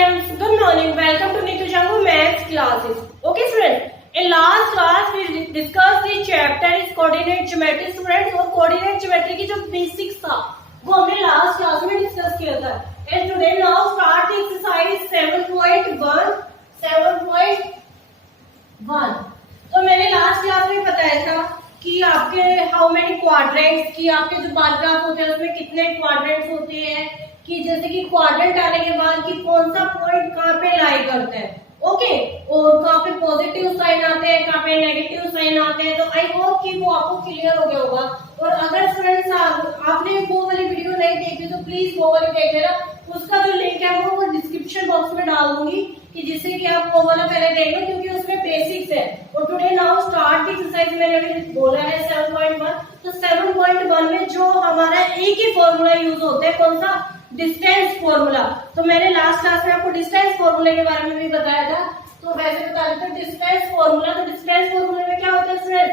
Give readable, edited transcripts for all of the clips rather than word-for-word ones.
friends, good morning. Welcome to Nitu Jangu Maths classes. Okay students, in last class we discussed the chapter is coordinate geometry students और coordinate geometry की जो basics था वो हमने last class में discuss किया था. And today now start the exercise 7.1. तो मैंने लास्ट क्लास में बताया था कि आपके हाउ मेनी क्वाड्रेंट्स की आपके जो बार ग्राफ होते हैं उसमें कितने क्वाड्रेंट्स होते हैं कि जैसे कि क्वाड्रेंट आने के बाद कि कौन सा पॉइंट कहाँ पे लाई करता है. ओके और कहाँ पे पॉजिटिव साइन आते हैं कहाँ पे नेगेटिव साइन आते हैं. तो आई होप कि वो आपको क्लियर हो गया होगा. और अगर स्टूडेंट्स आपने वो वाली वीडियो नहीं देखी तो प्लीज वो वाली देख लेना. उसका जो लिंक है वो डिस्क्रिप्शन बॉक्स में डाल दूंगी कि जिससे कि आप वो वाला पहले देख लो क्योंकि उसमें बेसिक्स है. और today now start the exercise मैंने अभी बोला है 7.1. तो 7.1 में जो हमारा एक ही फॉर्मूला यूज होता है कौन सा, डिस्टेंस फॉर्मूला. तो मैंने लास्ट क्लास में आपको डिस्टेंस फॉर्मूले के बारे में भी बताया था. तो वैसे बता देते हैं डिस्टेंस फॉर्मूला. तो डिस्टेंस फॉर्मूले में क्या होता है student,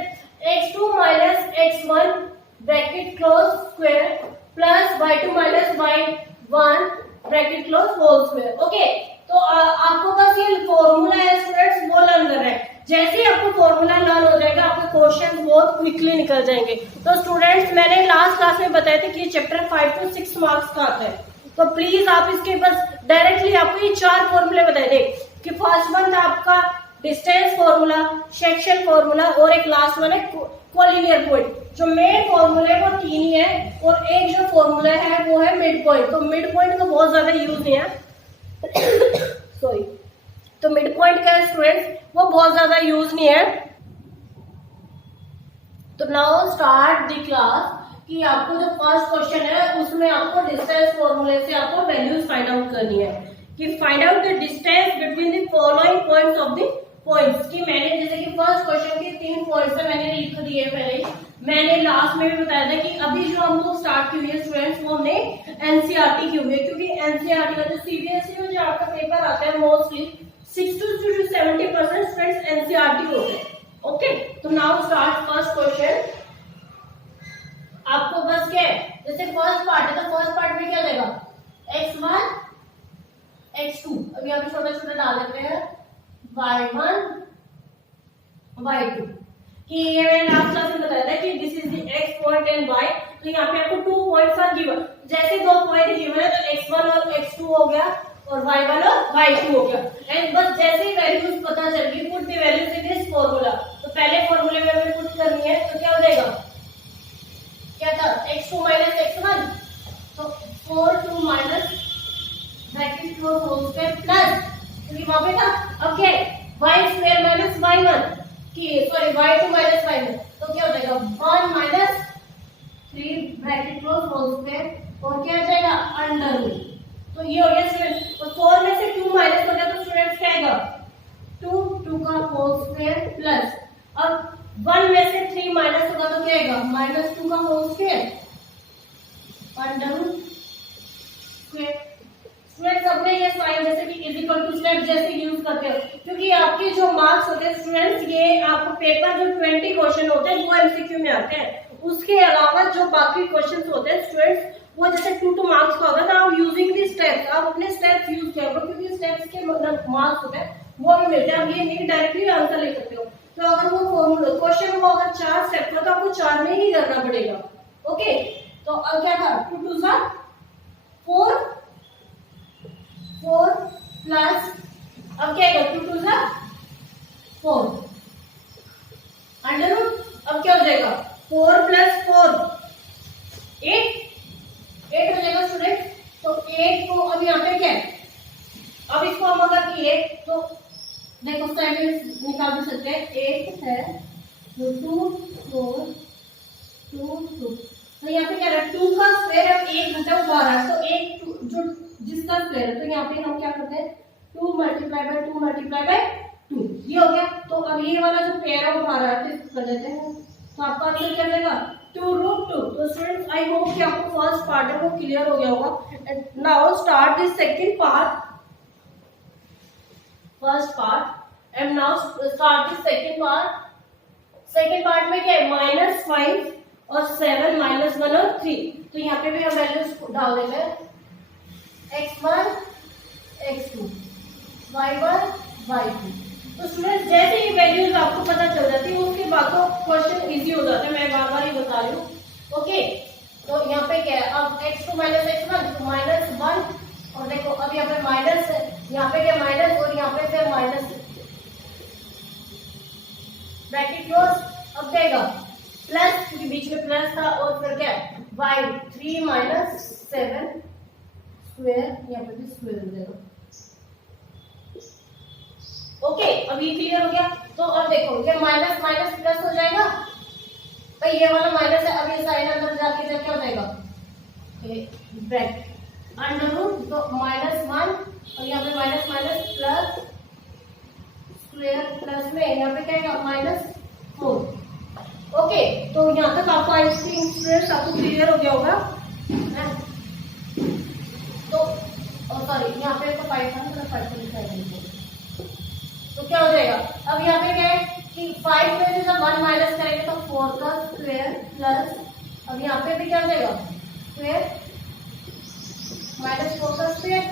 x2 minus x1 bracket close square plus y2 minus y1 bracket close whole square. Okay तो आपको बस ये फॉर्मूला है स्टूडेंट्स वो लर्न करना है. जैसे ही आपको फॉर्मूला लर्न हो जाएगा आपके क्वेश्चन बहुत क्विकली निकल जाएंगे. तो स्टूडेंट्स मैंने लास्ट क्लास में बताया था कि ये चैप्टर 5 to 6 मार्क्स का आता है. तो प्लीज आप इसके बस डायरेक्टली आपको ये 4 फॉर्मूले बताए थे कि फर्स्ट वन था आपका डिस्टेंस फॉर्मूला, सेक्शन फॉर्मूला और एक लास्ट वन है कोलिनियर पॉइंट. जो मेन फॉर्मूले वो 3 ही है और एक जो फॉर्मूला है वो है मिड पॉइंट. तो मिड पॉइंट का बहुत ज्यादा यूज नहीं है सॉरी. तो मिड पॉइंट का स्टूडेंट वो बहुत ज्यादा यूज नहीं है. तो नाउ स्टार्ट द क्लास कि आपको जो फर्स्ट क्वेश्चन है उसमें आपको डिस्टेंस फॉर्मूले से आपको वैल्यूज फाइंड आउट करनी है कि find out the distance between the following points of the points. कि मैंने जैसे कि फर्स्ट क्वेश्चन के 3 पॉइंट्स है मैंने लिख दिए पहले. मैंने लास्ट में भी बताया था कि अभी जो हम लोग स्टार्ट की हुई है स्टूडेंट्स वो हमने एनसीईआरटी की हुई है क्योंकि एनसीईआरटी का जो सीबीएसई में जो आपका पेपर आता है मोस्टली 60 to 70% स्टूडेंट्स एनसीईआरटी होते हैं. ओके तो नाउ स्टार्ट फर्स्ट क्वेश्चन. आपको बस क्या है जैसे फर्स्ट पार्ट है तो फर्स्ट पार्ट में क्या देगा x1 x2. अब यहाँ पे छोटा छोटा डाल देते हैं y1 y2 कि ये मैंने लास्ट क्लास में बताया था कि this is the x point and y. तो यहाँ पे आपको 2 पॉइंट्स आर गिवन. जैसे 2 पॉइंट गिवन है तो x1 और x2 हो गया और y1 और y2 हो गया. एंड बस जैसे ही वैल्यूज पता चल गई put the values in this formula. तो पहले फॉर्मूले में हमें पुट करनी है तो क्या हो जाएगा, क्या था x2 माइनस x1 तो 4 minus bracket close whole square plus क्योंकि वहां पे था. अब क्या y स्क्वायर माइनस y1 की सॉरी y2 माइनस y1 तो क्या हो जाएगा 1 minus 3 bracket close whole square और क्या हो जाएगा अंडर रूट. तो ये हो गया स्टूडेंट. तो 4 में से 2 माइनस हो गया तो स्टूडेंट्स क्या आएगा 2 का होल स्क्वायर प्लस अब 1 में से 3 माइनस होगा तो क्या आएगा -2 का whole square under root square. Students अपने ये साइन जैसे कि इज इक्वल टू स्टेप जैसे यूज करते हो क्योंकि आपके जो मार्क्स होते हैं स्टूडेंट्स ये आपको पेपर जो 20 क्वेश्चन होते हैं वो एमसीक्यू में आते हैं. उसके अलावा जो बाकी क्वेश्चंस होते हैं स्टूडेंट्स वो जैसे 2 मार्क्स का होता है. आप यूजिंग दी स्टेप्स आप अपने स्टेप्स यूज करो क्योंकि स्टेप्स के मार्क्स होते हैं वो भी मिलते हैं. आप ये नहीं डायरेक्टली आंसर लिख सकते हो. तो अगर वो क्वेश्चन वो अगर 4 स्टेप का तो आपको 4 में ही करना पड़ेगा. ओके तो अब क्या था 2 2 सा 4 प्लस अब क्या आएगा 2 2 सा 4 अंडर रूट. अब क्या हो जाएगा 4 प्लस 4 8 हो जाएगा स्टूडेंट. तो 8 को अब यहाँ पे क्या है अब इसको हम अगर किए तो देखो साइड में निकाल भी सकते हैं. 8 है तो 2 4 2 2 तो यहाँ पे क्या है 2 का स्क्वायर अब 1 घटा 12 तो 1 जो जिसका स्क्वायर है तो यहाँ पे हम क्या करते हैं 2 मल्टीप्लाई बाय 2 ये हो गया. तो अब ये वाला जो पेयर है वो 12 है तो इसको कर देते हैं. तो आपका आंसर क्या जाएगा 2√2. तो स्टूडेंट्स आई होप कि आपको फर्स्ट पार्ट है वो क्लियर हो गया होगा. Now start the second part. First part and now start the second part. Second part में क्या है -5 और 7 -1 और 3. तो यहाँ पे भी हम वैल्यूज डाल देंगे x1 x2, y1 y2। तो स्टूडेंट्स जैसे ही वैल्यूज आपको पता चल जाती है उसके बाद तो क्वेश्चन इजी हो जाता है, मैं बार बार ही बता रही हूँ। ओके, तो यहाँ पे क्या है, अब x2 माइनस x1 तो -1, और देखो अब यहाँ पे माइनस है, यहाँ पे क्या माइनस और यहाँ पे फिर माइनस, ब्रैकेट क्लोज। अब क्या आएगा प्लस, क्योंकि बीच में प्लस था, और फिर क्या है y3 माइनस 7 स्क्वायर, यहाँ पे भी स्क्वायर हो जाएगा। ओके, अब ये क्लियर हो गया। तो अब देखो ये माइनस माइनस प्लस हो जाएगा, तो ये वाला माइनस है, अब ये साइन अंदर जाके क्या हो जाएगा ब्रैकेट अंडर रूट, तो -1 और यहाँ पे minus minus plus square, plus में यहाँ पे क्या आएगा -4। ओके, तो यहाँ तक आपको आई थिंक स्टूडेंट्स आपको क्लियर हो गया होगा। तो सॉरी यहाँ पे तो 5 था, तो 5 लिखा है, तो क्या हो जाएगा, अब यहाँ पे क्या है कि 5 में से जब 1 माइनस करेंगे तो 4 का स्क्वायर प्लस, अब यहाँ पे भी क्या हो जाएगा स्क्वायर माइनस 4 का स्क्वायर,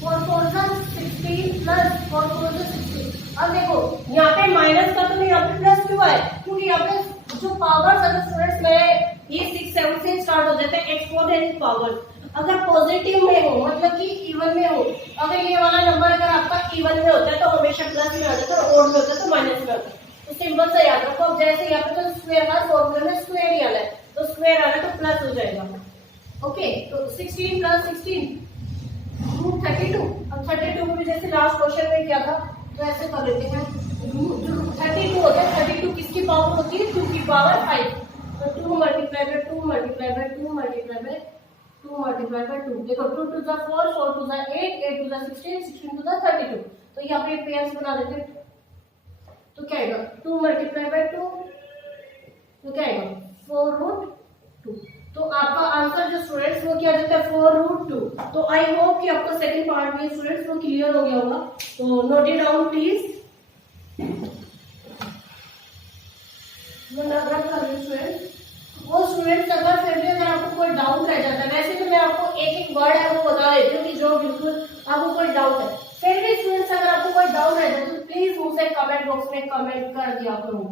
4 4 का 16 प्लस 4 4 का 16। अब देखो यहाँ पे माइनस का तो यहाँ पे प्लस क्यों है, क्योंकि यहाँ पे जो पावर्स है स्टूडेंट्स में ये 6 7 से स्टार्ट हो जाते हैं एक्सपोनेंशियल पावर्स। अगर पॉजिटिव में हो मतलब कि इवन में हो, अगर ये वाला नंबर अगर आपका इवन में होता है तो हमेशा प्लस में आ जाता है, और ओड में होता है तो माइनस में आता है। तो सिंपल से याद रखो, अब जैसे यहाँ पे तो स्क्वायर का फॉर्मूला में स्क्वायर ही आना है, तो स्क्वायर आना तो प्लस हो जाएगा। ओके, तो 16 प्लस 16 रूट 32। अब 32 को भी जैसे लास्ट क्वेश्चन में किया था, तो ऐसे कर लेते हैं, रूट 32 होता है, 32 किसकी पावर होती है 2 की पावर 5, तो 2 multiply by 2 multiply by 2 multiply by 2 multiply by 2। देखो 2 to the 4, 4 to the 8, 8 to the 16, 16 to the 32। तो यहाँ पे पेयर्स बना देते हैं, तो क्या आएगा 2 मल्टीप्लाई बाय 2, तो क्या आएगा 4 रूट 2। तो आपका आंसर जो स्टूडेंट्स वो क्या देता है 4 रूट 2। तो आई होप कि आपको सेकंड पार्ट में स्टूडेंट्स वो क्लियर हो गया होगा, तो नोट इट डाउन प्लीज। वो स्टूडेंट्स अगर फिर भी अगर आपको कोई डाउट रह जाता है, वैसे तो मैं आपको एक एक वर्ड है वो बता देती हूँ कि जो बिल्कुल आपको कोई डाउट है, फिर भी स्टूडेंट्स अगर आपको कोई डाउट रह जाता है तो प्लीज मुझसे कमेंट बॉक्स में कमेंट कर दिया करो।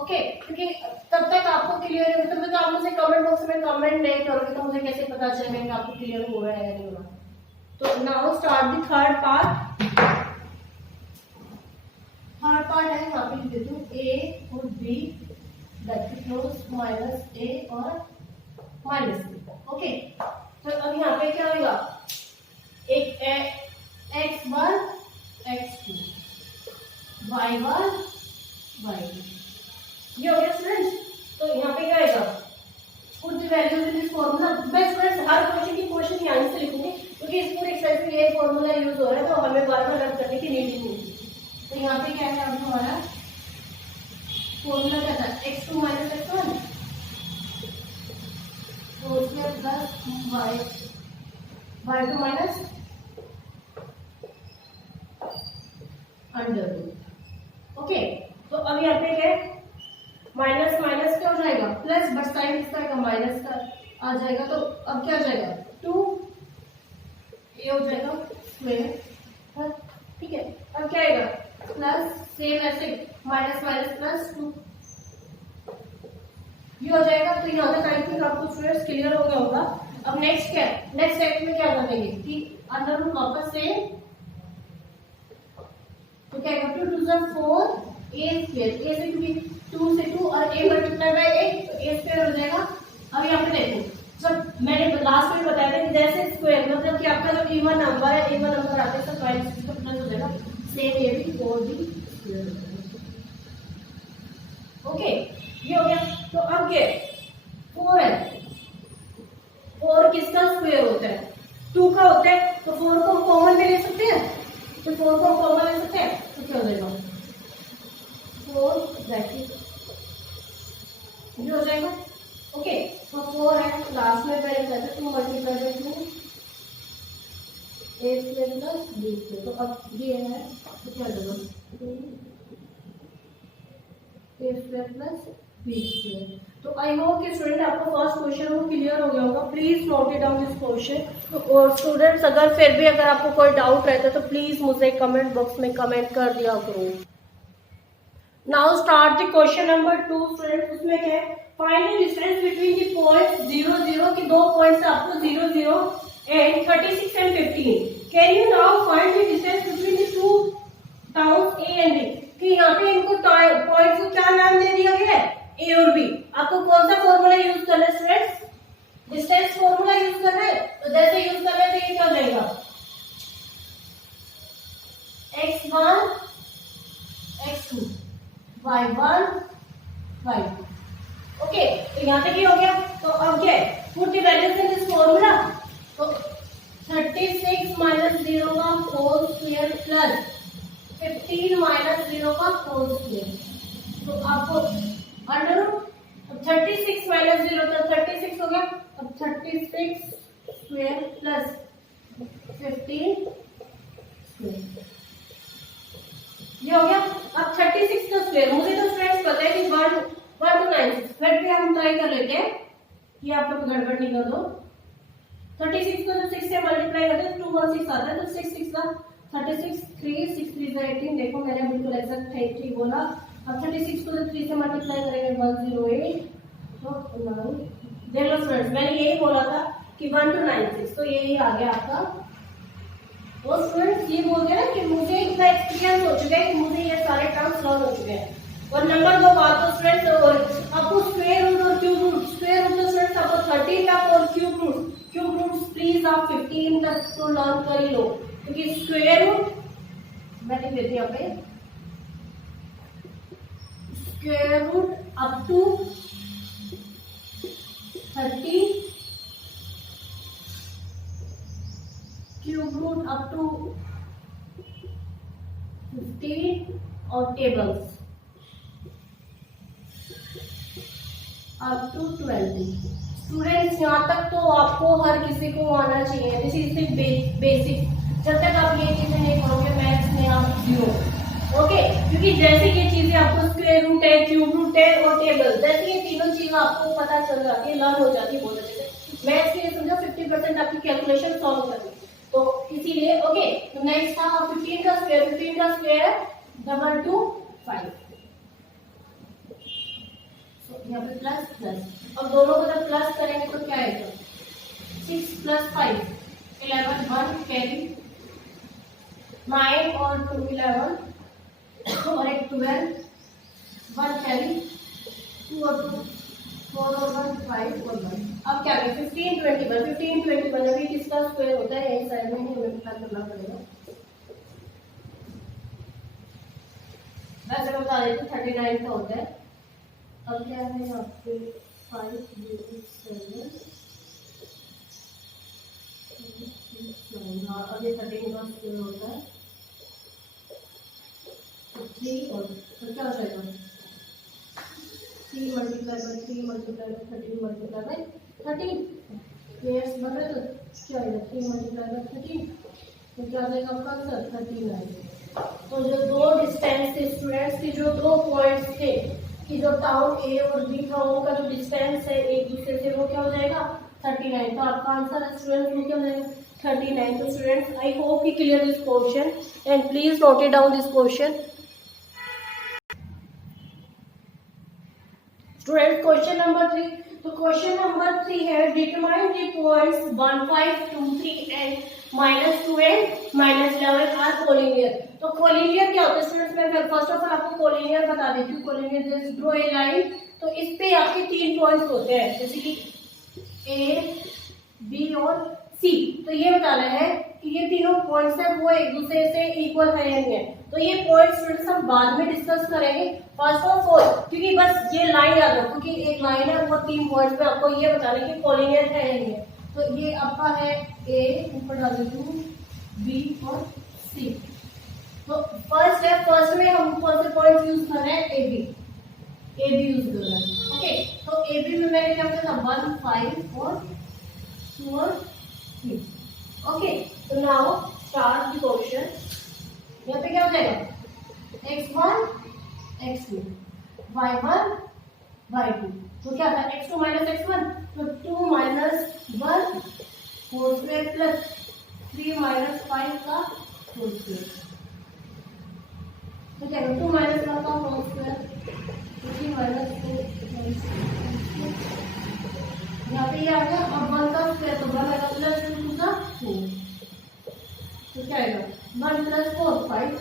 ओके, क्योंकि तब तक आपको क्लियर है, तब तक आप मुझे कमेंट बॉक्स में कमेंट नहीं करोगे तो मुझे कैसे पता चलेगा कि आपको क्लियर हो रहा है या नहीं हो रहा। तो now start the third part. Third part है यहाँ पे लिख देती हूँ ए और बी ब्रैकेट क्लोज माइनस ए और माइनस बी। ओके, तो अब यहाँ पे क्या होगा, एक x1 x2 y1 y2, ये हो गया स्टूडेंट्स। तो यहाँ पे क्या आएगा put the values in this formula. मैं स्टूडेंट्स हर क्वेश्चन की क्वेश्चन यहाँ से लिखूंगी, क्योंकि इस पूरे एक्सरसाइज में ये फार्मूला यूज हो रहा है, तो हमें बार बार रन करने की नीड नहीं है। तो यहाँ पे क्या है अब हमारा फॉर्मूला क्या था x2 माइनस x1 तो उसमें plus y2 minus under root. Okay, तो अब यहाँ पे क्या है माइनस माइनस क्या हो जाएगा प्लस, बट साइन इसका का माइनस का आ जाएगा, तो अब क्या हो जाएगा 2 ये हो जाएगा स्क्वायर। ठीक है, अब क्या आएगा प्लस, सेम ऐसे माइनस माइनस प्लस 2 ये हो जाएगा। तो यहाँ तक आई थिंक आपको स्टूडेंट्स क्लियर हो गया होगा। अब नेक्स्ट क्या है, नेक्स्ट स्टेप में क्या कर देंगे कि अंडर रूट वापस से, तो क्या आएगा 2 टू 4 a स्क्वायर, a से क्योंकि 2 से 2 और a मल्टीप्लाई बाय 1 तो a स्क्वायर हो जाएगा। अब यहाँ पे देखो, जब मैंने लास्ट में बताया था कि जैसे स्क्वायर मतलब कि आपका जो इवन नंबर है, इवन नंबर आते हैं तो माइनस का प्लस हो जाएगा, सेम ये भी 4b स्क्वायर हो जाएगा। ओके, ये हो गया। तो अब क्या 4 है, 4 किसका स्क्वायर होता है 2 का होता है, तो 4 को कॉमन में ले सकते हैं, तो 4 को कॉमन ले सकते हैं, तो क्या हो जाएगा 4 ब्रैकेट ये हो जाएगा। ओके, तो 4 है, लास्ट में पहले कहते हैं 2 multiply by 2 a square plus b square, तो अब ये है तो क्या हो जाएगा 2 a square plus B square. तो आई होप कि स्टूडेंट आपको फर्स्ट क्वेश्चन वो क्लियर हो गया होगा। Please note it down this question. और स्टूडेंट्स अगर फिर भी अगर आपको कोई डाउट रहता है तो प्लीज मुझे कमेंट बॉक्स में कमेंट कर दिया करो। Now start the question number 2 students. उसमें क्या है, find the distance between the points 0 0 की दो पॉइंट्स आपको 0 0 and 36 and 15। Can you now find the distance between the two towns A and B. कि यहाँ पे इनको पॉइंट्स को क्या नाम दे दिया गया है, ए और बी। आपको कौन सा फॉर्मूला यूज करना है स्टूडेंट्स, डिस्टेंस फॉर्मूला यूज करना है। तो जैसे यूज कर रहे हैं तो ये क्या हो जाएगा, x1 x2 y1 y2। Okay, तो यहाँ तक ही हो गया। तो अब क्या है, put the values in this formula. तो 36 माइनस 0 का होल स्क्वायर प्लस 15 माइनस 0 का होल स्क्वायर। तो आपको अंडर रूट 36 माइनस 0 तो 36 हो गया। अब 36 स्क्वायर प्लस 15 स्क्वायर, ये हो गया। अब 36 का स्क्वायर, मुझे तो स्टूडेंट्स पता है कि 1 to 96, फिर भी हम ट्राई कर लेते हैं कि आप लोग गड़बड़ नहीं कर दो। 36 को जब 6 से मल्टीप्लाई करते हैं तो 216 आता है। तो 6 6 का 36 3 6 3 18। देखो मैंने बिल्कुल एग्जैक्ट ठीक बोला। अब 36 को जब 3 से मल्टीप्लाई करेंगे 108। तो 9 देख लो स्टूडेंट्स, मैंने यही बोला था कि 1 to 96, तो यही आ गया आपका। वो स्टूडेंट्स ये बोल गया कि मुझे इतना एक्सपीरियंस हो चुका है कि मुझे ये सारे टर्म्स लर्न हो चुके हैं। और नंबर 2 बात तो स्टूडेंट्स, और आपको स्क्वायर रूट और क्यूब रूट, स्क्वायर रूट तो स्टूडेंट्स आपको 13 तक, और क्यूब रूट प्लीज आप 15 तक तो लर्न कर ही लो। क्योंकि स्क्वायर रूट मैं लिख देती हूँ यहाँ पे, square root up to 30, cube root up to 15 और टेबल्स अप टू 20। स्टूडेंट्स यहाँ तक तो आपको हर किसी को आना चाहिए, दिस इज द बेसिक। जब तक आप ये चीजें नहीं पढ़ोगे मैथ्स में आप 0। ओके, क्योंकि जैसे ये चीजें आपको स्क्वायर रूट है, क्यूब रूट है और टेबल, जैसे ये तीनों चीजें आपको पता चल जाती है, लर्न हो जाती है बहुत अच्छे से। मैथ्स के लिए समझो 50% आपकी कैलकुलेशन सॉल्व करनी, तो इसीलिए ओके। तो नेक्स्ट था 15 का स्क्वायर 225। यहाँ पे प्लस प्लस, अब दोनों को जब प्लस करेंगे तो क्या आएगा, 6 + 5 11 1 कैरी 9 और 2 11 और एक 12 1 कैरी 2 और 2 4 और 1 5 और 1। अब क्या करें 15 21 अभी किसका स्क्वायर होता है, यही साइड में ही हमें पता करना पड़ेगा। वैसे मैं बता देती हूँ 39 का होता है। अब क्या है यहाँ पे 5 7 हाँ, अब ये 13 का स्क्वायर होता है 3 और तो क्या हो जाएगा 3 × 3 × 13 × 13 प्लेयर्स बन रहे तो क्या आएगा 3 × 13 तो क्या आ जाएगा आपका आंसर 13 आएगा। तो जो दो डिस्टेंस थे स्टूडेंट्स की, जो दो पॉइंट्स थे कि जो टाउन ए और बी था उनका जो डिस्टेंस है एक दूसरे से वो क्या हो जाएगा 39। तो आपका आंसर है स्टूडेंट्स वो क्या हो जाएगा 39। तो students I hope you clear this question and please note it down this question. Student question number 3। तो क्वेश्चन नंबर 3 है determine the points 1 5 2 3 and -2 and -11 are collinear. तो कोलिनियर क्या होता है स्टूडेंट्स, मैं फर्स्ट ऑफ ऑल आपको collinear बता देती हूँ। कोलिनियर जैसे ड्रॉ ए लाइन, तो इस पे आपके 3 पॉइंट्स होते हैं जैसे कि ए बी और सी। तो ये बताना है कि ये तीनों पॉइंट्स है वो एक दूसरे से इक्वल है या नहीं है। तो ये पॉइंट्स स्टूडेंट्स हम बाद में डिस्कस करेंगे। फर्स्ट ऑफ ऑल क्योंकि बस ये लाइन याद रखो क्योंकि एक लाइन है वो 3 पॉइंट्स में आपको ये बताना है कि कोलिनियर है या नहीं है। तो ये आपका है ए, ऊपर डाल देती हूँ बी और सी। तो फर्स्ट में हम कौन से पॉइंट यूज कर रहे हैं, ए बी यूज कर रहे हैं। ओके, तो ए बी में मैंने क्या किया था 1 5 और 2 और 3। ओके, तो नाउ स्टार्ट द क्वेश्चन। यहाँ पे क्या हो जाएगा x1 x2 y1 y2। तो क्या था x2 माइनस x1, तो 2 minus 1 whole square plus 3 minus 5 का होल स्क्वायर। तो क्या 2 माइनस 1 का होल स्क्वायर, 3 माइनस 2, यहाँ पे ये आ गया। अब 1 का स्क्वायर तो 1 आएगा प्लस 2 का 4, तो क्या आएगा 1 प्लस 4 5।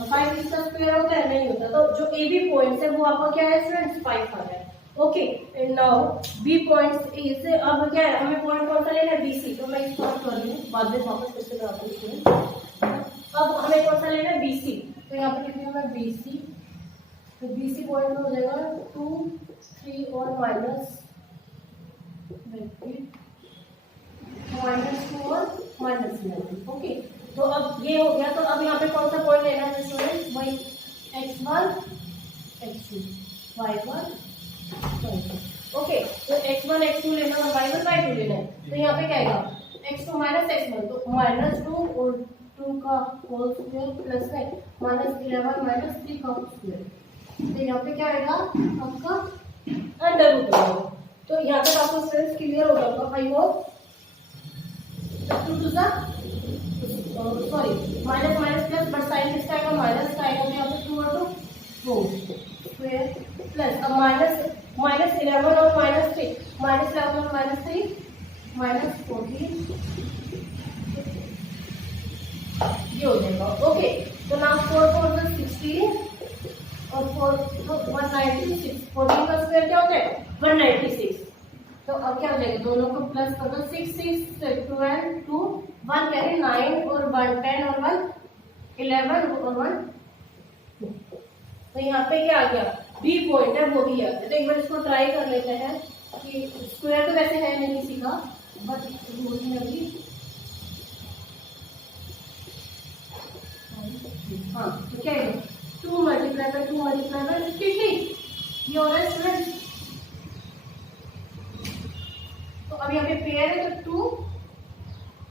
5 इसका स्क्वायर होता है, नहीं होता। तो जो ए बी पॉइंट्स है वो आपका क्या है स्टूडेंट्स 5 आ रहा है। Okay, and now B points is, अब क्या है हमें पॉइंट कौन सा लेना है बी सी। तो मैं इसको कर रही हूँ, बाद में वापस फिर से कराती हूँ स्टूडेंट। अब हमें कौन सा लेना है बी सी, तो यहाँ पे लिख रही हूँ मैं बी सी। तो बी सी पॉइंट में हो जाएगा 2 3 और माइनस 2 और माइनस 11। ओके, तो अब ये हो गया। तो अब यहाँ पे कौन सा पॉइंट लेना है स्टूडेंट, वही x1 x2 y1 y2। Okay, तो x1 x2 लेना और y1 y2 लेना है। तो यहाँ पे क्या आएगा x2 माइनस x1, तो -2 और 2 का होल स्क्वायर प्लस है -11 माइनस 3 का स्क्वायर। तो यहाँ पे क्या आएगा आपका अंडर रूट होगा। तो यहाँ तक आपको स्टूडेंट्स क्लियर हो जाएगा। आई होप 2 टू सा sorry minus minus plus, but sign किसका आएगा माइनस का आएगा। तो यहाँ पे 2 और 2 4 स्क्वायर प्लस, अब -11 और -3, -11 और -3 -14 ये हो जाएगा। ओके, तो नाउ 4 4 16 और 4 तो 196। 14 का स्क्वायर क्या होता है 196। तो अब क्या हो जाएगा, दोनों को प्लस कर दो, 6 6 12 2 1 कैरी 9 और 1 10 और 1 11 और 1 2। तो यहाँ पे क्या आ गया बी पॉइंट है वो भी आ गया। तो एक बार इसको ट्राई कर लेते हैं कि स्क्वायर तो वैसे है नहीं किसी का, बट रूट में अभी हाँ। तो क्या है 2 मल्टीप्लाई बाय 2 मल्टीप्लाई बाय 53 ये हो रहा है स्टूडेंट। तो अब यहाँ पे पेयर है तो 2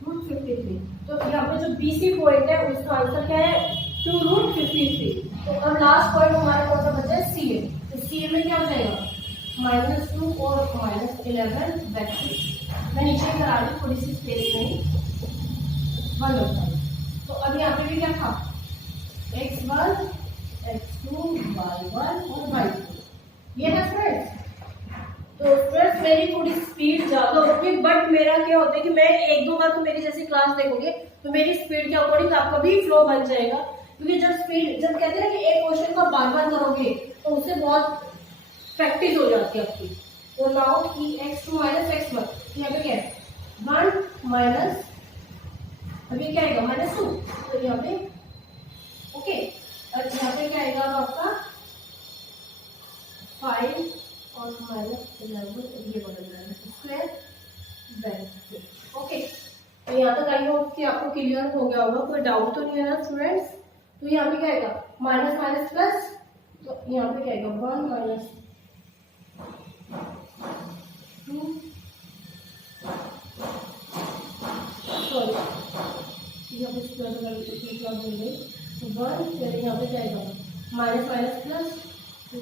रूट 53। तो यहाँ पे जो BC पॉइंट है उसका आंसर क्या है 2 रूट 53। तो अब लास्ट पॉइंट हमारा कौन सा बचा है CA। तो CA में क्या हो जाएगा -2 और -11 वैक्सीन। मैं नीचे करा रही थोड़ी सी स्पेस में 1 होता है। तो अब यहाँ पे भी क्या था x1 x2 y1 और y2 ये है फ्रेंड्स। तो फ्रेंड्स मेरी थोड़ी स्पीड ज्यादा होगी, बट मेरा क्या होता है कि मैं एक दो बार तो मेरी जैसी क्लास देखोगे तो मेरी स्पीड के अकॉर्डिंग आपका भी फ्लो बन जाएगा। क्योंकि जब कहते हैं ना कि एक क्वेश्चन को बार बार करोगे तो उससे बहुत प्रैक्टिस हो जाती है आपकी। तो नाउ कि x2 माइनस x1 यहाँ पे क्या है 1 माइनस, अभी क्या आएगा -2। तो यहाँ पे ओके, और यहाँ पे क्या आएगा आपका 5 और -11 ये बदल रहा है स्क्वायर ब्रैकेट। ओके, तो यहाँ तक आई होप कि आपको क्लियर हो गया होगा, कोई डाउट तो नहीं है ना स्टूडेंट्स। तो यहाँ पे क्या आएगा माइनस माइनस प्लस, तो यहाँ पे क्या आएगा 1 माइनस 2 सॉरी यहाँ पे स्क्वायर बोल गई 1, फिर यहाँ पे क्या आएगा माइनस माइनस प्लस, फिर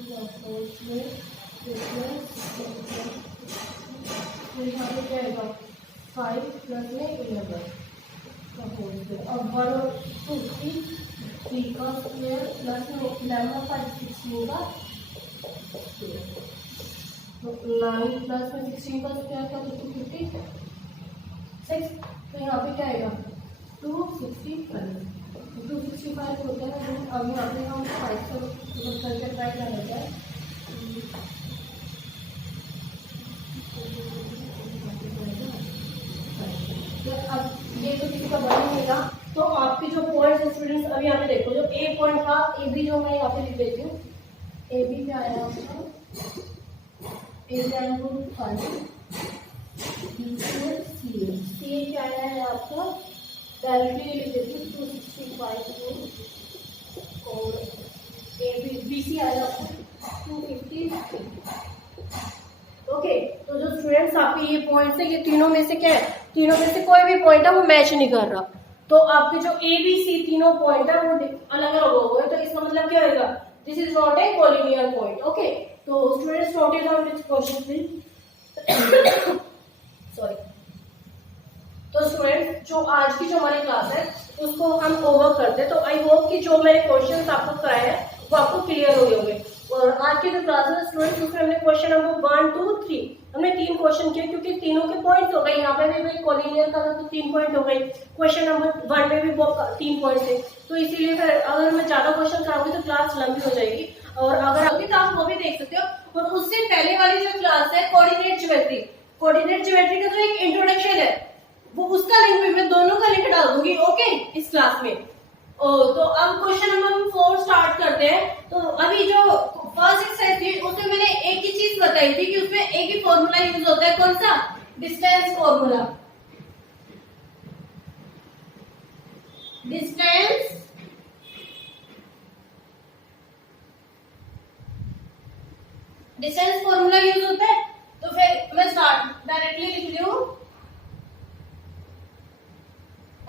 यहाँ पे क्या आएगा 5 प्लस में 11 का होल स्क्वायर। अब 1 और 2 3 का स्क्वायर प्लस में 11 और 5 16 का स्क्वायर। तो 9 प्लस में 16 का स्क्वायर का तो 256। तो यहाँ पे क्या आएगा 265। 265 होता है। अब यहाँ पे हम 5 करके ट्राई कर लेते हैं। तो अब ये तो किसी का बन नहीं होगा। तो आपके जो पॉइंट्स स्टूडेंट्स अभी यहाँ पे देखो, जो ए पॉइंट था ए बी, जो मैं यहाँ पे लिख देती हूँ ए बी क्या आया आपका ए बी आया 5, सी क्या आया है आपका डायरेक्टली लिख देती हूँ 265 और ए बी सी आया आपको 253। ओके, तो जो स्टूडेंट्स आपके ये पॉइंट्स है ये तीनों में से क्या है, तीनों में से कोई भी पॉइंट है वो मैच नहीं कर रहा। तो आपके जो ए बी सी तीनों पॉइंट है वो अलग अलग हो गए। तो इसका मतलब क्या होगा this is not a collinear point. Okay, तो students note it down this question please. Sorry. तो स्टूडेंट जो आज की जो हमारी क्लास है उसको हम ओवर करते हैं। तो आई होप कि जो मैंने क्वेश्चंस आपको कराए हैं वो आपको क्लियर हो गए होंगे। और आज की जो क्लास है स्टूडेंट्स उसमें हमने क्वेश्चन नंबर 1 2 3 हमने 3 क्वेश्चन किए, क्योंकि तीनों के पॉइंट्स हो गए। यहाँ पे भी कोलिनियर का तो 3 पॉइंट हो गए, क्वेश्चन नंबर 1 में भी 3 पॉइंट थे। तो इसीलिए फिर अगर मैं ज्यादा क्वेश्चन कराऊंगी तो क्लास लंबी हो जाएगी। और अगर अभी तो आप वो भी देख सकते हो। और उससे पहले वाली जो क्लास है कोऑर्डिनेट ज्योमेट्री, कोऑर्डिनेट ज्योमेट्री का जो एक इंट्रोडक्शन है वो उसका लिंक भी मैं दोनों का लिंक डाल दूंगी ओके इस क्लास में। तो अब क्वेश्चन नंबर 4 स्टार्ट करते हैं। तो अभी जो फर्स्ट एक्सरसाइज थी उसमें मैंने एक ही चीज बताई थी कि उसमें एक ही फॉर्मूला यूज होता है, कौन सा? Distance formula. Distance formula use होता है। तो फिर मैं स्टार्ट डायरेक्टली लिख रही हूं,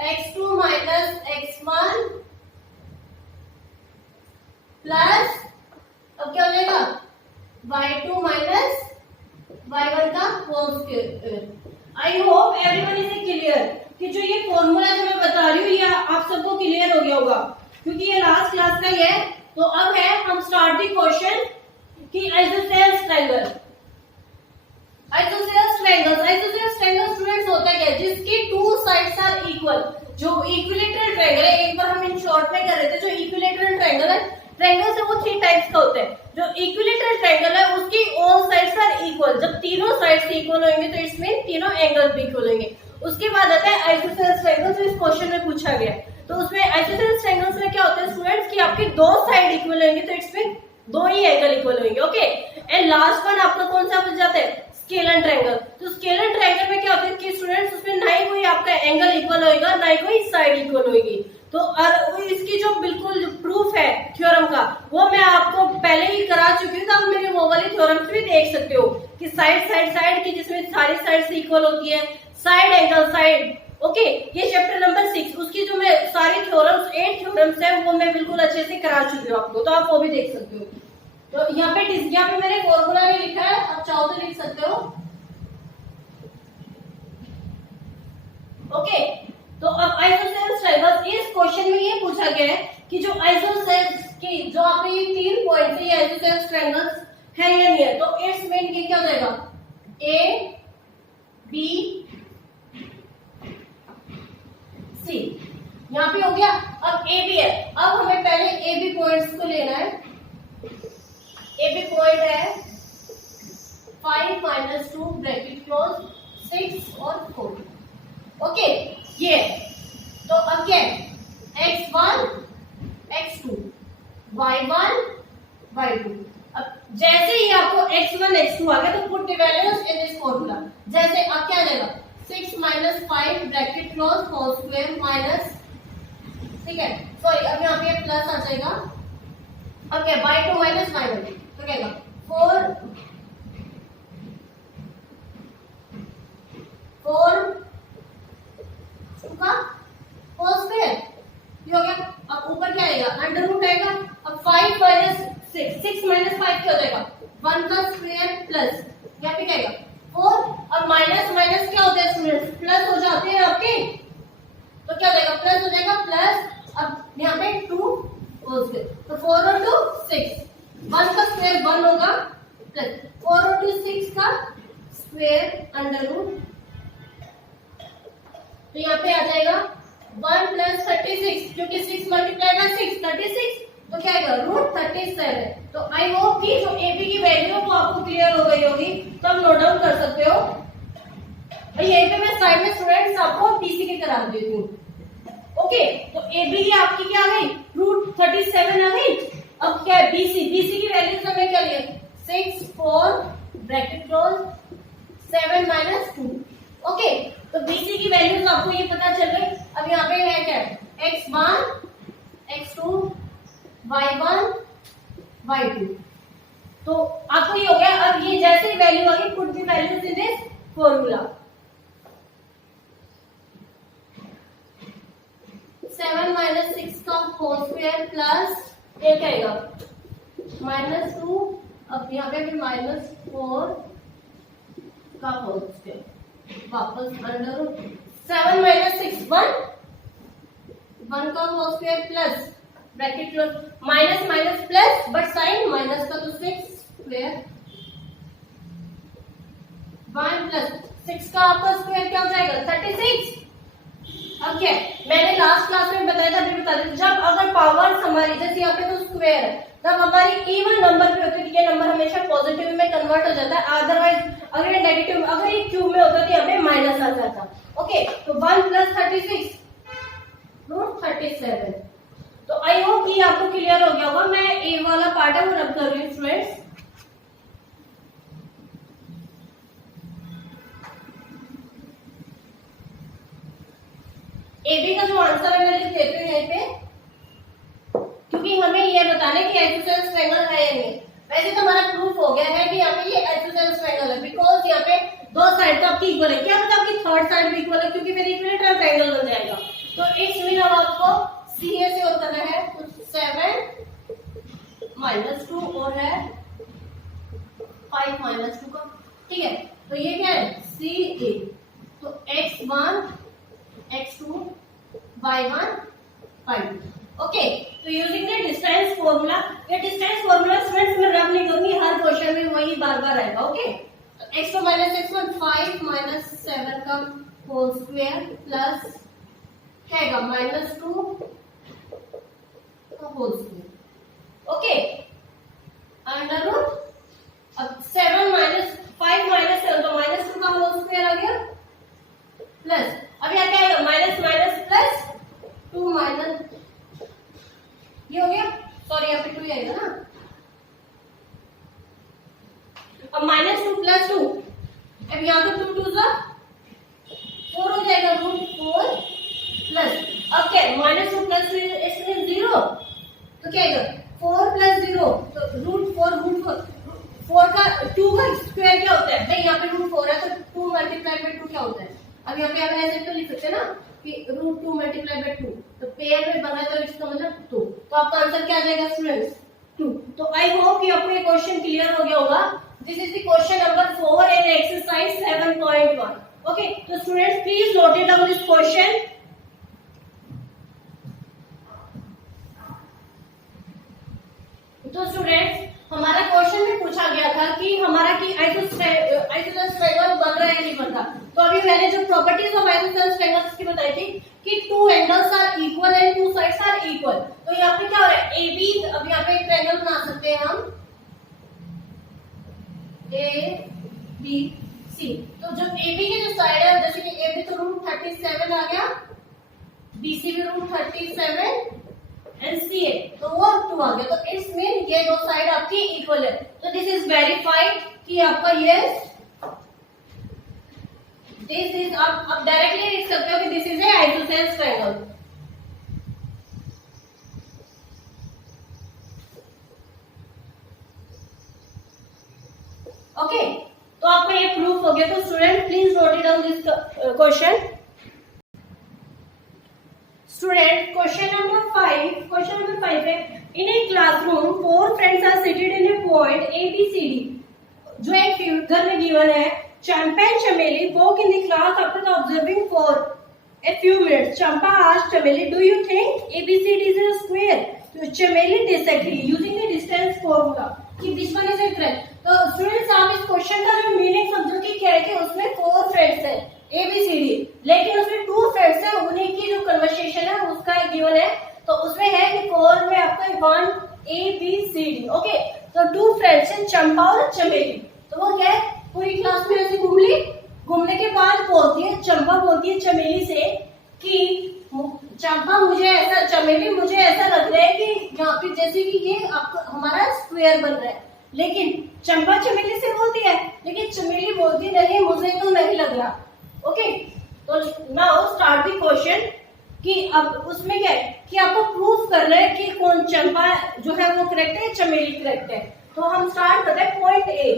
x2 माइनस x1 प्लस, अब क्या हो जाएगा, y2 माइनस y1 का whole square. I hope everyone is clear कि जो ये फॉर्मूला जो मैं बता रही हूँ ये आप सबको क्लियर हो गया होगा, क्योंकि ये लास्ट क्लास का ही है। तो अब है हम स्टार्ट दी क्वेश्चन कि isosceles triangle. Isosceles triangle students होता क्या है? जिसकी टू साइड्स आर इक्वल। जो इक्विलेटरल ट्रायंगल है, एक बार हम इन शॉर्ट में कर रहे थे, जो इक्विलेटरल ट्रायंगल है, ट्रायंगल से वो 3 टाइप्स का होता है। जो इक्विलेटरल ट्रायंगल है उसकी ऑल साइड्स आर इक्वल। जब तीनों साइड्स इक्वल होंगे तो इसमें तीनों एंगल भी इक्वल होंगे। उसके बाद आता है आइसोसेलेस ट्रायंगल, जो इस क्वेश्चन में पूछा गया। तो उसमें आइसोसेलेस ट्रायंगल्स में क्या होता है स्टूडेंट्स कि आपकी दो साइड इक्वल होंगे तो इसमें दो ही एंगल इक्वल होंगे ओके। एंड लास्ट वन आपका कौन सा बच जाता है? Scalar triangle. तो स्केलर ट्रायंगल में क्या होता है कि स्टूडेंट्स उसमें ना ही कोई आपका एंगल इक्वल होएगा ना ही कोई साइड इक्वल होगी। तो इसकी जो बिल्कुल प्रूफ है थ्योरम का वो मैं आपको पहले ही करा चुकी हूँ। तो आप मेरे वो वाली थ्योरम्स भी देख सकते हो कि साइड की जिसमें सारी साइड इक्वल होती है, साइड एंगल साइड ओके। ये चैप्टर नंबर 6 उसकी जो मैं सारी थ्योरम्स 8 थ्योरम्स है वो मैं बिल्कुल अच्छे से करा चुकी हूँ आपको, तो आप वो भी देख सकते हो। तो यहाँ पे मैंने फॉर्मूला भी लिखा है, आप चाहो तो लिख सकते हो ओके। तो अब आइसोसेलेस ट्रायंगल इस क्वेश्चन में ये पूछा गया है कि जो आइसोसेलेस की जो आपके ये 3 पॉइंट है ये आइसोसेलेस ट्रायंगल्स है या नहीं है। तो इट्स मीन ये क्या हो जाएगा, ए बी सी, यहाँ पे हो गया। अब ए बी है, अब हमें पहले ए बी पॉइंट्स को लेना है। ए बी पॉइंट है 5 माइनस 2 ब्रैकेट क्लोज 6 और 4 ओके ये। तो अब क्या है, x1 x2 y1 y2। अब जैसे ही आपको x1 x2 आ गया तो put the values in this formula. जैसे अब क्या आ जाएगा 6 minus 5 bracket close whole square minus, ठीक है सॉरी अब यहाँ पे प्लस आ जाएगा। अब क्या y2 माइनस y1 तो क्या 4 का होल स्क्वायर ये हो गया। अब ऊपर क्या आएगा, अंडर रूट आएगा। अब 5 माइनस 6 माइनस 5 क्या हो जाएगा 1 का स्क्वायर प्लस यहाँ पे क्या आएगा 4। और माइनस माइनस क्या होता है स्टूडेंट्स, प्लस हो जाते हैं आपके। तो क्या हो जाएगा प्लस हो जाएगा प्लस, अब यहाँ पे 2 होल स्क्वायर। तो 4 और 2 6, 1 का स्क्वायर 1 होगा प्लस 4 और 2 6 का स्क्वायर अंडर रूट। तो यहाँ पे आ जाएगा 1 प्लस 36, क्योंकि 6 मल्टीप्लाई बाय 6 36, तो क्या आएगा रूट 37। तो आई होप कि जो एबी की वैल्यू है वो आपको क्लियर हो गई होगी, तो आप नोट डाउन कर सकते हो। और यहीं पे मैं साइड में स्टूडेंट्स आपको बीसी के करा देती हूँ ओके। तो एबी की आपकी क्या आ गई रूट 37 आ गई। अब क्या है बीसी की वैल्यू हमने क्या लिया 6 4 ब्रैकेट क्लोज 7 माइनस 2 ओके। तो बीसी की वैल्यूज आपको ये पता चल गई। अब यहाँ पे है क्या x1 x2 y1 y2। तो आपको ये हो गया। अब ये जैसे वैल्यू आ गई put the values in this formula. 7 minus 6 का होल स्क्वायर प्लस ये क्या आएगा -2 अब यहाँ पे भी -4 का होल स्क्वायर, वापस अंडर रूट 7 - 6 1 का whole square plus bracket close minus minus plus but sign minus का तो 6 स्क्वायर 1 प्लस 6 का आपका स्क्वायर क्या हो जाएगा 36। अब क्या मैंने लास्ट क्लास में बताया था, अभी बता देती, जब अगर पावर्स हमारी जैसे यहाँ पे तो स्क्वायर है तब हमारी इवन नंबर पे होती है, ये नंबर हमेशा पॉजिटिव में कन्वर्ट हो जाता है, अदरवाइज अगर ये नेगेटिव अगर ये क्यूब में होता तो यहाँ पे माइनस आ जाता। ओके तो 1 + 36 √37। तो आई होप कि आपको क्लियर हो गया होगा। मैं ए वाला पार्ट है वो रब कर रही हूँ स्टूडेंट्स। एबी का जो आंसर है मैं लिख देती हूँ यहाँ पे, क्योंकि हमें ये बताना है कि आइसोसेलेस ट्रायंगल है या नहीं। वैसे तो हमारा प्रूफ हो गया है कि यहाँ पे ये आइसोसेलेस ट्रायंगल है, बिकॉज यहाँ पे दो साइड तो आपकी इक्वल है। क्या पता आपकी थर्ड साइड भी इक्वल है, क्योंकि फिर इक्विलेटरल ट्रायंगल बन जाएगा। तो इट्स मीन अब आपको सीए से और करना है, तो 7 - 2 और है 5 - 2 का, ठीक है। तो ये क्या है सी ए, तो x1 x2 y1 y2। Okay तो यूजिंग द डिस्टेंस फॉर्मूला, ये डिस्टेंस फॉर्मूला स्टूडेंट्स मैं रब नहीं करूंगी, हर क्वेश्चन में वही बार बार आएगा। ओके x2 - x1 5 - 7 का होल स्क्वायर प्लस है -2 का whole square. Okay under root अब 7 - 5 - 7 तो -2 का होल स्क्वायर आ गया प्लस अब यहाँ क्या आएगा माइनस माइनस प्लस 2 माइनस, ये हो गया, सॉरी यहाँ पे 2 ही आएगा ना। अब -2 + 2, अब यहाँ पे 2 2 4 हो जाएगा √4 प्लस अब क्या -2 + 2 इसमें 0, तो क्या आएगा 4 + 0 तो √4 4 का 2 का स्क्वायर क्या होता है भाई, यहाँ पे √4 है तो 2 × 2 क्या होता है। अब यहाँ पे आप ऐसे तो लिख सकते हैं ना कि √2 × 2, तो पेयर में बना तो इसका मतलब 2, तो आपका आंसर क्या आ जाएगा स्टूडेंट्स 2। तो आई होप कि आपको ये क्वेश्चन क्लियर हो गया होगा। This is the question number 4 in exercise 7.1। Okay तो students please note it down this question. तो स्टूडेंट्स हमारा क्वेश्चन में पूछा गया था कि हमारा कि आइसोसेलेस ट्रायंगल बन रहा है या नहीं बन रहा। तो अभी मैंने जो प्रॉपर्टीज ऑफ आइसोसेलेस ट्रायंगल्स की बताई थी कि 2 angles are equal and 2 sides are equal. तो यहाँ पे क्या हो रहा है AB, अब यहाँ पे एक ट्रायंगल बना सकते हैं हम ABC। तो जो AB की जो साइड है जैसे कि AB तो √37 आ गया, BC भी √37 एंड CA तो वो 2 आ गया। तो इट्स मीन ये दो साइड आपकी इक्वल है। तो दिस इज वेरीफाइड कि आपका ये दिस इज आप डायरेक्टली लिख सकते हो कि this is a isosceles triangle. Okay तो आपका ये प्रूफ हो गया। तो student please note it down this question. Student question number 5 है in a classroom 4 friends are seated in a point ABCD, जो एक फिगर में गिवन है। Champa and Chameli walk in the class after observing for a few minutes. Champa asked Chameli, "Do you think ABCD is a square?" So Chameli disagreed using the distance formula. कि which one is correct? तो students आप इस question का जो meaning समझो कि क्या है कि उसमें 4 फ्रेंड्स हैं ABCD, लेकिन उसमें 2 फ्रेंड्स हैं, उन्हीं की जो कन्वर्सेशन है उसका गिवन है। तो उसमें है कि 4 में आपका 1 ABCD। ओके तो 2 फ्रेंड्स हैं चंपा और चमेली। तो वो क्या है पूरी क्लास में ऐसे घूमने के बाद बोलती है चंपा बोलती है चमेली से कि चंपा चमेली मुझे ऐसा लग रहा है कि यहाँ पे जैसे कि ये आपका हमारा स्क्वायर बन रहा है। लेकिन चंपा चमेली से बोलती है, लेकिन चमेली बोलती नहीं मुझे तो नहीं लग रहा। ओके तो नाउ स्टार्ट द क्वेश्चन कि अब उसमें क्या है कि आपको प्रूफ करना है कि कौन चंपा जो है वो करेक्ट है चमेली करेक्ट है। तो हम स्टार्ट करते हैं पॉइंट ए।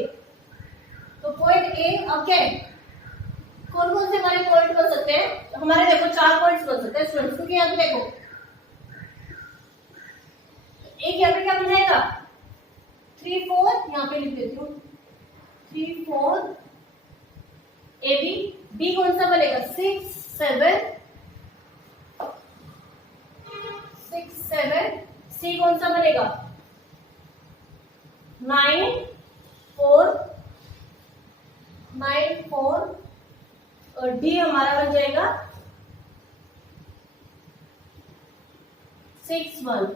तो पॉइंट ए अब क्या है कौन कौन से हमारे पॉइंट बन सकते हैं, हमारे देखो 4 पॉइंट्स बन सकते हैं स्टूडेंट्स, क्योंकि यहाँ पे देखो एक यहाँ पे क्या बन जाएगा 3 4 यहाँ पे लिख देती हूँ 3 4 ए बी, बी कौन सा बनेगा 6 7 6 7, सी कौन सा बनेगा 9 4 9 4 और डी हमारा बन जाएगा 6 1।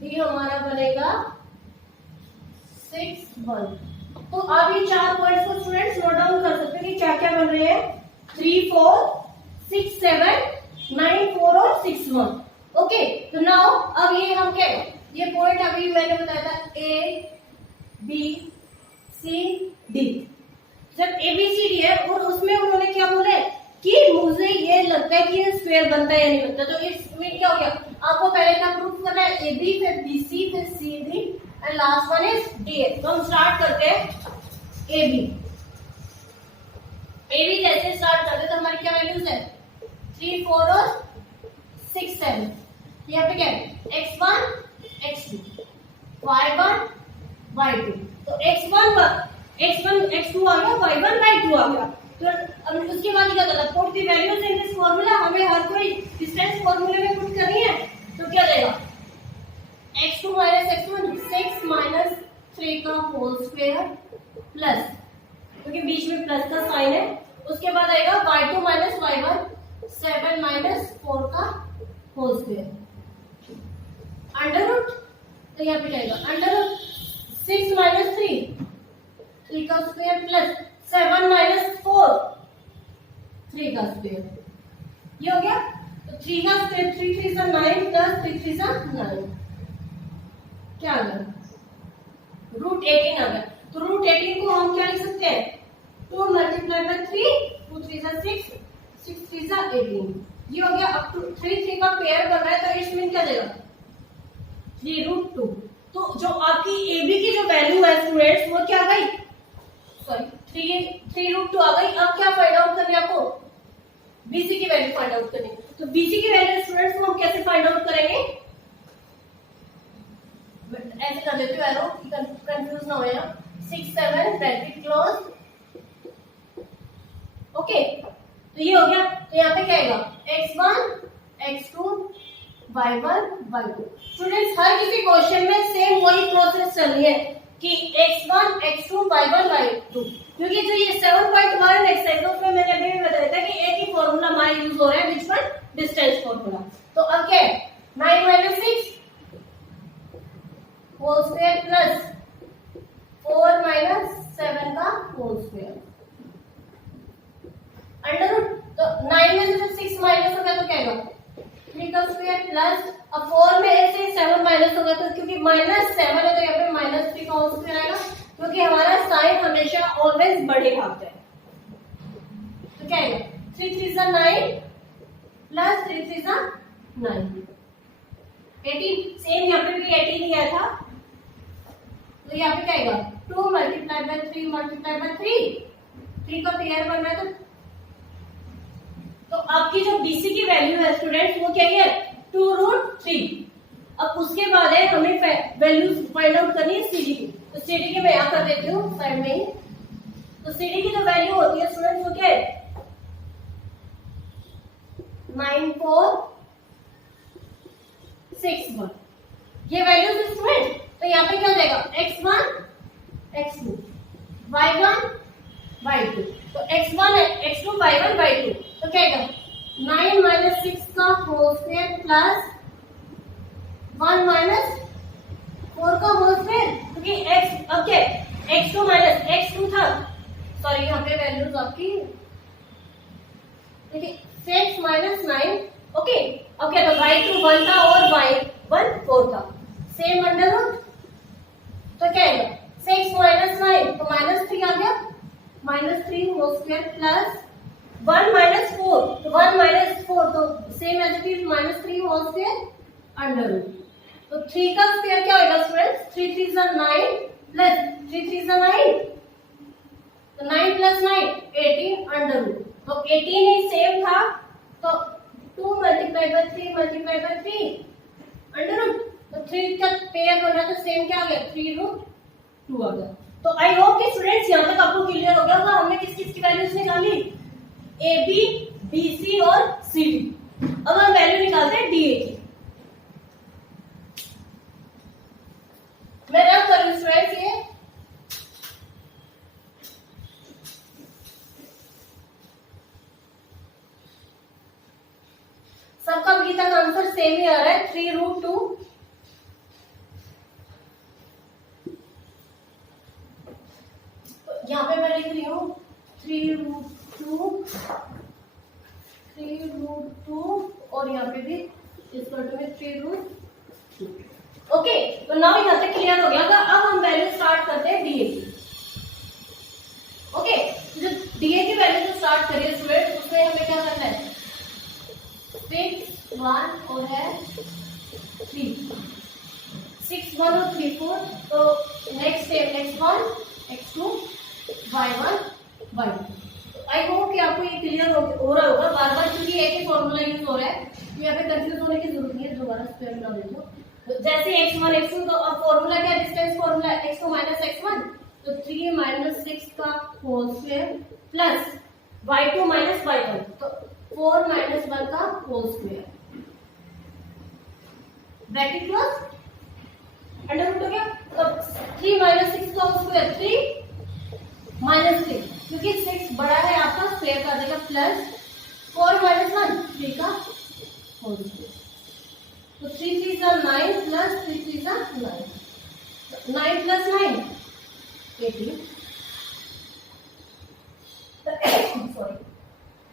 डी हमारा बनेगा 6 1। तो आप ये चार पॉइंट्स को स्टूडेंट्स नोट डाउन कर सकते हैं कि क्या क्या बन रहे हैं 3 4 6 7 9 4 और 6 1। ओके, तो नाउ अब ये हम क्या ये पॉइंट अभी मैंने बताया था ए बी सी डी। जब ए बी सी डी है और उसमें उन्होंने क्या बोला कि मुझे ये लगता है कि ये स्क्वायर बनता है या नहीं बनता, तो इसमें क्या हो गया आपको पहले क्या प्रूफ करना है ए बी फिर बी सी फिर C D and last one is D. तो हम स्टार्ट करते हैं ए बी। ए बी जैसे स्टार्ट करते तो हमारी क्या वैल्यूज है 3 4 और 6 7। यहाँ पे क्या है x1 x2 y1 y2। तो x1 x2 आ गया y1 y2 आ गया। तो अब उसके बाद क्या करना put the values in this formula. हमें हर कोई डिस्टेंस फार्मूले में पुट करनी है तो क्या देगा x2 x1 6 3 का होल स्क्वायर प्लस क्योंकि बीच में प्लस का साइन है। उसके बाद आएगा y2 y1 7 4 का होल स्क्वायर अंडर रूट। तो यहाँ पे जाएगा अंडर रूट 6 3 का स्क्वायर प्लस 7 4 3 का स्क्वायर। ये हो गया। तो 3 का स्क्वायर 3 3 9 प्लस 3 3 9 क्या आ गया रूट 18 आ गया। तो रूट 18 को हम क्या लिख सकते हैं 2 मल्टीप्लाई बाय 3 2 3 6 6 3 18। ये हो गया। अब 3 3 का पेयर बन रहा है तो इसमें क्या देगा 3√2। तो जो आपकी ए बी की जो वैल्यू है स्टूडेंट्स वो क्या आ गई सॉरी 3√2 आ गई। अब क्या फाइंड आउट करनी है आपको बीसी की वैल्यू फाइंड आउट करनी। तो बीसी की वैल्यू स्टूडेंट्स को हम कैसे फाइंड आउट करेंगे ऐसे कर देते हो एरो कंफ्यूज ना हो यहाँ 6 7 ब्रैकेट क्लोज। ओके, तो ये हो गया। तो यहाँ पे क्या आएगा x1 x2 y1 y2। Students हर किसी क्वेश्चन में सेम वही प्रोसेस चल रही है कि x1 x2 y1 y2 क्योंकि जो ये 7.1 एक्सरसाइज उसमें मैंने अभी भी बताया था कि एक ही फॉर्मूला हमारा यूज हो रहा है विच वन डिस्टेंस फॉर्मूला। तो अब क्या है 9 6 होल स्क्वायर प्लस 4 7 का होल स्क्वायर अंडर रूट। तो 9 में से जब 6 माइनस होगा तो क्या आएगा 3 का स्क्वायर प्लस अब 4 में से 7 माइनस होगा तो क्योंकि -7 है तो यहाँ पे -3 का होल स्क्वायर आएगा क्योंकि हमारा साइन हमेशा ऑलवेज बड़े भाग है। तो क्या आएगा 3 3 9 प्लस 3 3 9 18। सेम यहाँ पे भी 18 दिया था तो यहाँ पे क्या आएगा 2 मल्टीप्लाई बाय 3 मल्टीप्लाई बाय 3 का पेयर बन रहा है। तो आपकी जो बीसी की वैल्यू है स्टूडेंट्स वो क्या है 2√3। अब उसके बाद है हमें वैल्यू फाइंड आउट करनी है सीडी की। तो सीडी की मैं यहाँ कर देती हूँ साइड में ही। तो सीडी की जो वैल्यू होती है स्टूडेंट्स वो क्या है 9 4 6 1 ये वैल्यूज स्टूडेंट। तो यहाँ पे क्या हो जाएगा x1 x2 y1 y2। तो x1 x2 y1 y2 तो क्या आएगा 9 6 का होल स्क्वायर प्लस 1 4 का होल स्क्वायर क्योंकि x अब क्या x2 x2 था सॉरी यहाँ पे वैल्यूज आपकी देखिए 6 9। ओके, अब क्या था y2 1 था और y1 4 था सेम अंडर रूट। तो क्या आएगा 6 9 तो -3 आ गया -3 होल स्क्वायर प्लस 1 4 तो 1 4 तो same as it is -3 whole square under root. तो 3 का स्क्वायर क्या होगा स्टूडेंट्स 3 3 9 प्लस 3 3 9 तो 9 प्लस 9 18 अंडर रूट। तो 18 ही सेम था, तो 2 multiply by 3 multiply by 3 under root, तो 3 का पेयर बना तो सेम क्या आ गया 3 रूट 2 आ गया। तो आई होप कि स्टूडेंट्स यहाँ तक आपको क्लियर हो गया होगा हमने किस किस की वैल्यूज निकाली, ए बी बी सी और सी डी। अब हम वैल्यू निकालते हैं डी ए की। मैं रब करूँ स्टूडेंट्स ये सबका अभी तक आंसर सेम ही आ रहा है 3 रूट 2। यहाँ पे मैं लिख रही हूँ 3 रूट 2 और यहाँ पे भी इसका 3 रूट 2। ओके, तो नाउ यहाँ तक क्लियर हो गया था। अब हम वैल्यू स्टार्ट करते हैं डीए की। ओके, जो डीए की वैल्यू जो स्टार्ट करिए स्टूडेंट, उसमें हमें क्या करना है 6 1 और है 3 6 1 और 3 4। तो next step x1 x2 y1 y2। आई होप कि आपको ये क्लियर हो रहा होगा। बार बार क्योंकि एक ही फॉर्मूला यूज हो रहा है, तो यहाँ पे कंफ्यूज होने की जरूरत नहीं है। दोबारा स्क्वायर बना देते हो, जैसे x1 x2, तो अब फॉर्मूला क्या distance formula x2 minus x1, तो 3 माइनस 6 का whole square plus y2 minus y1, तो 4 माइनस 1 का whole square, bracket close, under root हो गया। तो 3 माइनस 6 का होल स्क्वायर 3 माइनस 3, क्योंकि 6 बड़ा है आपका, स्क्वायर कर देगा प्लस 4 माइनस 1 3 का होल स्क्वायर। तो 3 3 9 प्लस 3 3 9, 9 प्लस 9 18 सॉरी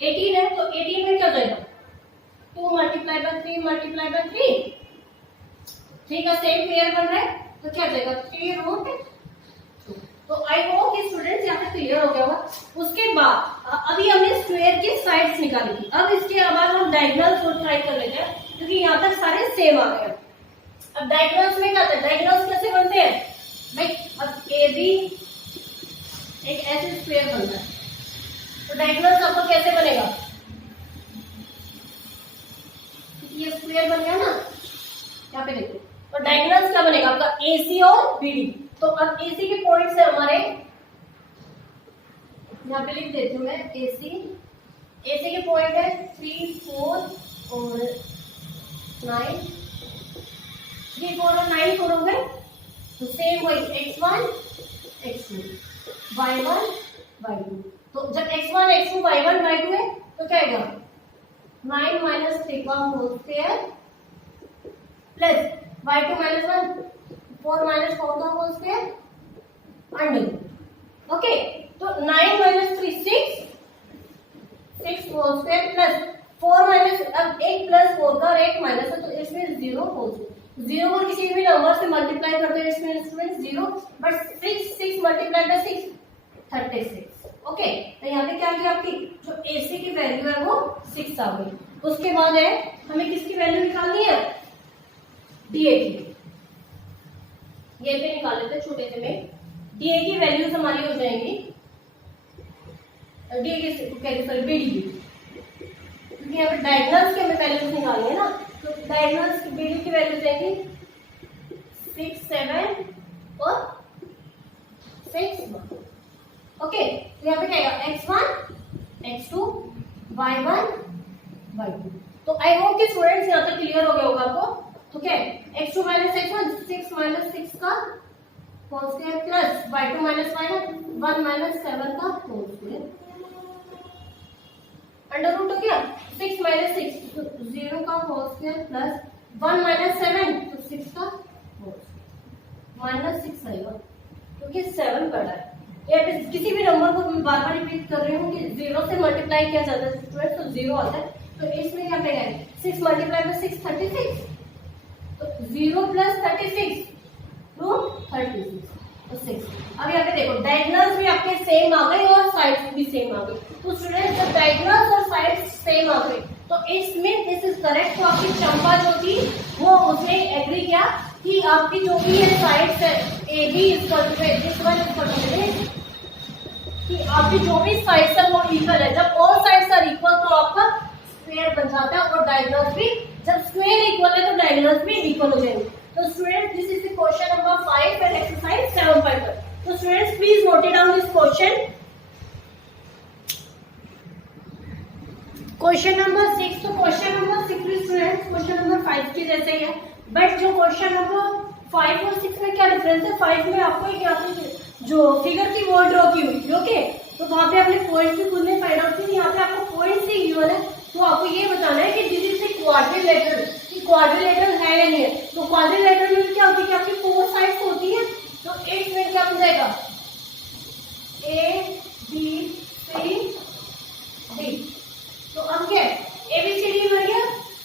18 है। तो 18 में क्या जाएगा 2 मल्टीप्लाई बाय 3 मल्टीप्लाई बाय 3, 3 का सेम पेयर बन रहा है, तो क्या जाएगा 3 रूट 2। तो आई होप कि स्टूडेंट्स यहाँ पे क्लियर हो गया होगा। उसके बाद अभी हमने स्क्वायर की साइड्स निकाली थी। अब इसके बाद हम डायगोनल्स को ट्राई कर लेते हैं, क्योंकि यहाँ तक सारे सेम आ गए। अब डायगोनल्स में क्या होता है, डायगोनल्स कैसे बनते हैं भाई, अब ए बी एक ऐसे स्क्वायर बनता है, तो डायगोनल्स आपको कैसे बनेगा, ये स्क्वायर बन गया ना, यहाँ पे देखो। तो डायगोनल्स क्या बनेगा आपका AC और BD। तो अब AC के पॉइंट्स है हमारे, यहाँ पे लिख देती हूँ मैं AC के पॉइंट है 3 4 और 9, 3 4 और 9 4 हो गए। तो सेम वही x1 x2 y1 y2। तो जब x1 x2 y1 y2 है तो क्या आएगा 9 माइनस 3 का whole square plus y2 minus 1 4 minus 4 का होल स्क्वायर अंडर। ओके, तो 9 minus 3 6 whole square plus 4 minus, अब 1 प्लस 4 का और 1 माइनस है, तो इसमें 0 होल स्क्वायर। 0 को किसी भी नंबर से मल्टीप्लाई करते हैं इसमें instrument 0, but 6 multiply by 6 36। Okay, तो यहाँ पे क्या आ गई आपकी जो AC की वैल्यू है वो 6 आ गई। उसके बाद है हमें किसकी वैल्यू निकालनी है DA की। ये पे निकाल लेते हैं छोटे से में। DA की वैल्यूज हमारी हो जाएंगी DA की सॉरी BD की, क्योंकि यहाँ पे डायगोनल्स की हमें वैल्यूज निकालनी है ना। तो डायगोनल्स की BD की वैल्यू जाएंगी 6 7 और 6 1। ओके, तो यहाँ पे क्या आएगा x1 x2 y1 y2। तो आई होप कि स्टूडेंट्स यहाँ तक क्लियर हो गया होगा आपको। तो क्या है x2 माइनस x1 6 माइनस 6 का whole square plus y2 minus y1 1 minus 7 का होल स्क्वायर अंडर रूट हो गया। 6 माइनस 6 0 का होल स्क्वायर प्लस 1 माइनस 7 तो 6 का होल स्क्वायर माइनस 6 आएगा, क्योंकि 7 बड़ा है। या किसी भी नंबर को मैं बार बार रिपीट कर रही हूँ कि 0 से मल्टीप्लाई किया जाता है स्टूडेंट, तो 0 आता है। तो इसमें क्या पे है 6 मल्टीप्लाई बाय 6 36, तो 0 प्लस 36 रूट 36 तो 6। अब यहाँ पे देखो डायगोनल्स भी आपके सेम आ गए और साइड्स भी सेम आ गई। तो स्टूडेंट जब डायगोनल्स और साइड्स सेम आ गए तो इसमें दिस इज करेक्ट। तो आपकी चंपा जो थी वो उसने एग्री किया कि आपकी जो भी ये साइड्स है AB equal to this one equal to this कि आपकी जो भी साइड्स है वो इक्वल है। जब ऑल साइड्स आर इक्वल तो आपका स्क्वायर बन जाता है और डायगोनल्स भी, जब स्क्वायर इक्वल है तो डायगोनल्स भी इक्वल हो जाएंगे। तो student this is the question number 5 and exercise 7.1। तो students please note down this question. Question number 6, तो क्वेश्चन नंबर 6 भी स्टूडेंट्स क्वेश्चन नंबर 5 के जैसे ही है, बट जो क्वेश्चन नंबर 5 और 6 में क्या डिफरेंस है? 5 में आपको एक यहाँ पे जो फिगर की वो ड्रॉ की हुई, ओके, तो वहां पे आपने पॉइंट भी खुद में फाइंड आउट की। यहाँ पे आपको पॉइंट से गिवन है, तो आपको ये बताना है कि दिस इज द क्वाड्रिलेटरल, कि क्वाड्रिलेटरल है या नहीं है। तो क्वाड्रिलेटरल में क्या होती है कि आपकी 4 साइड्स होती है, तो एक मिनट क्या बन जाएगा? A B C D. तो अब क्या है? ABCD बन गया।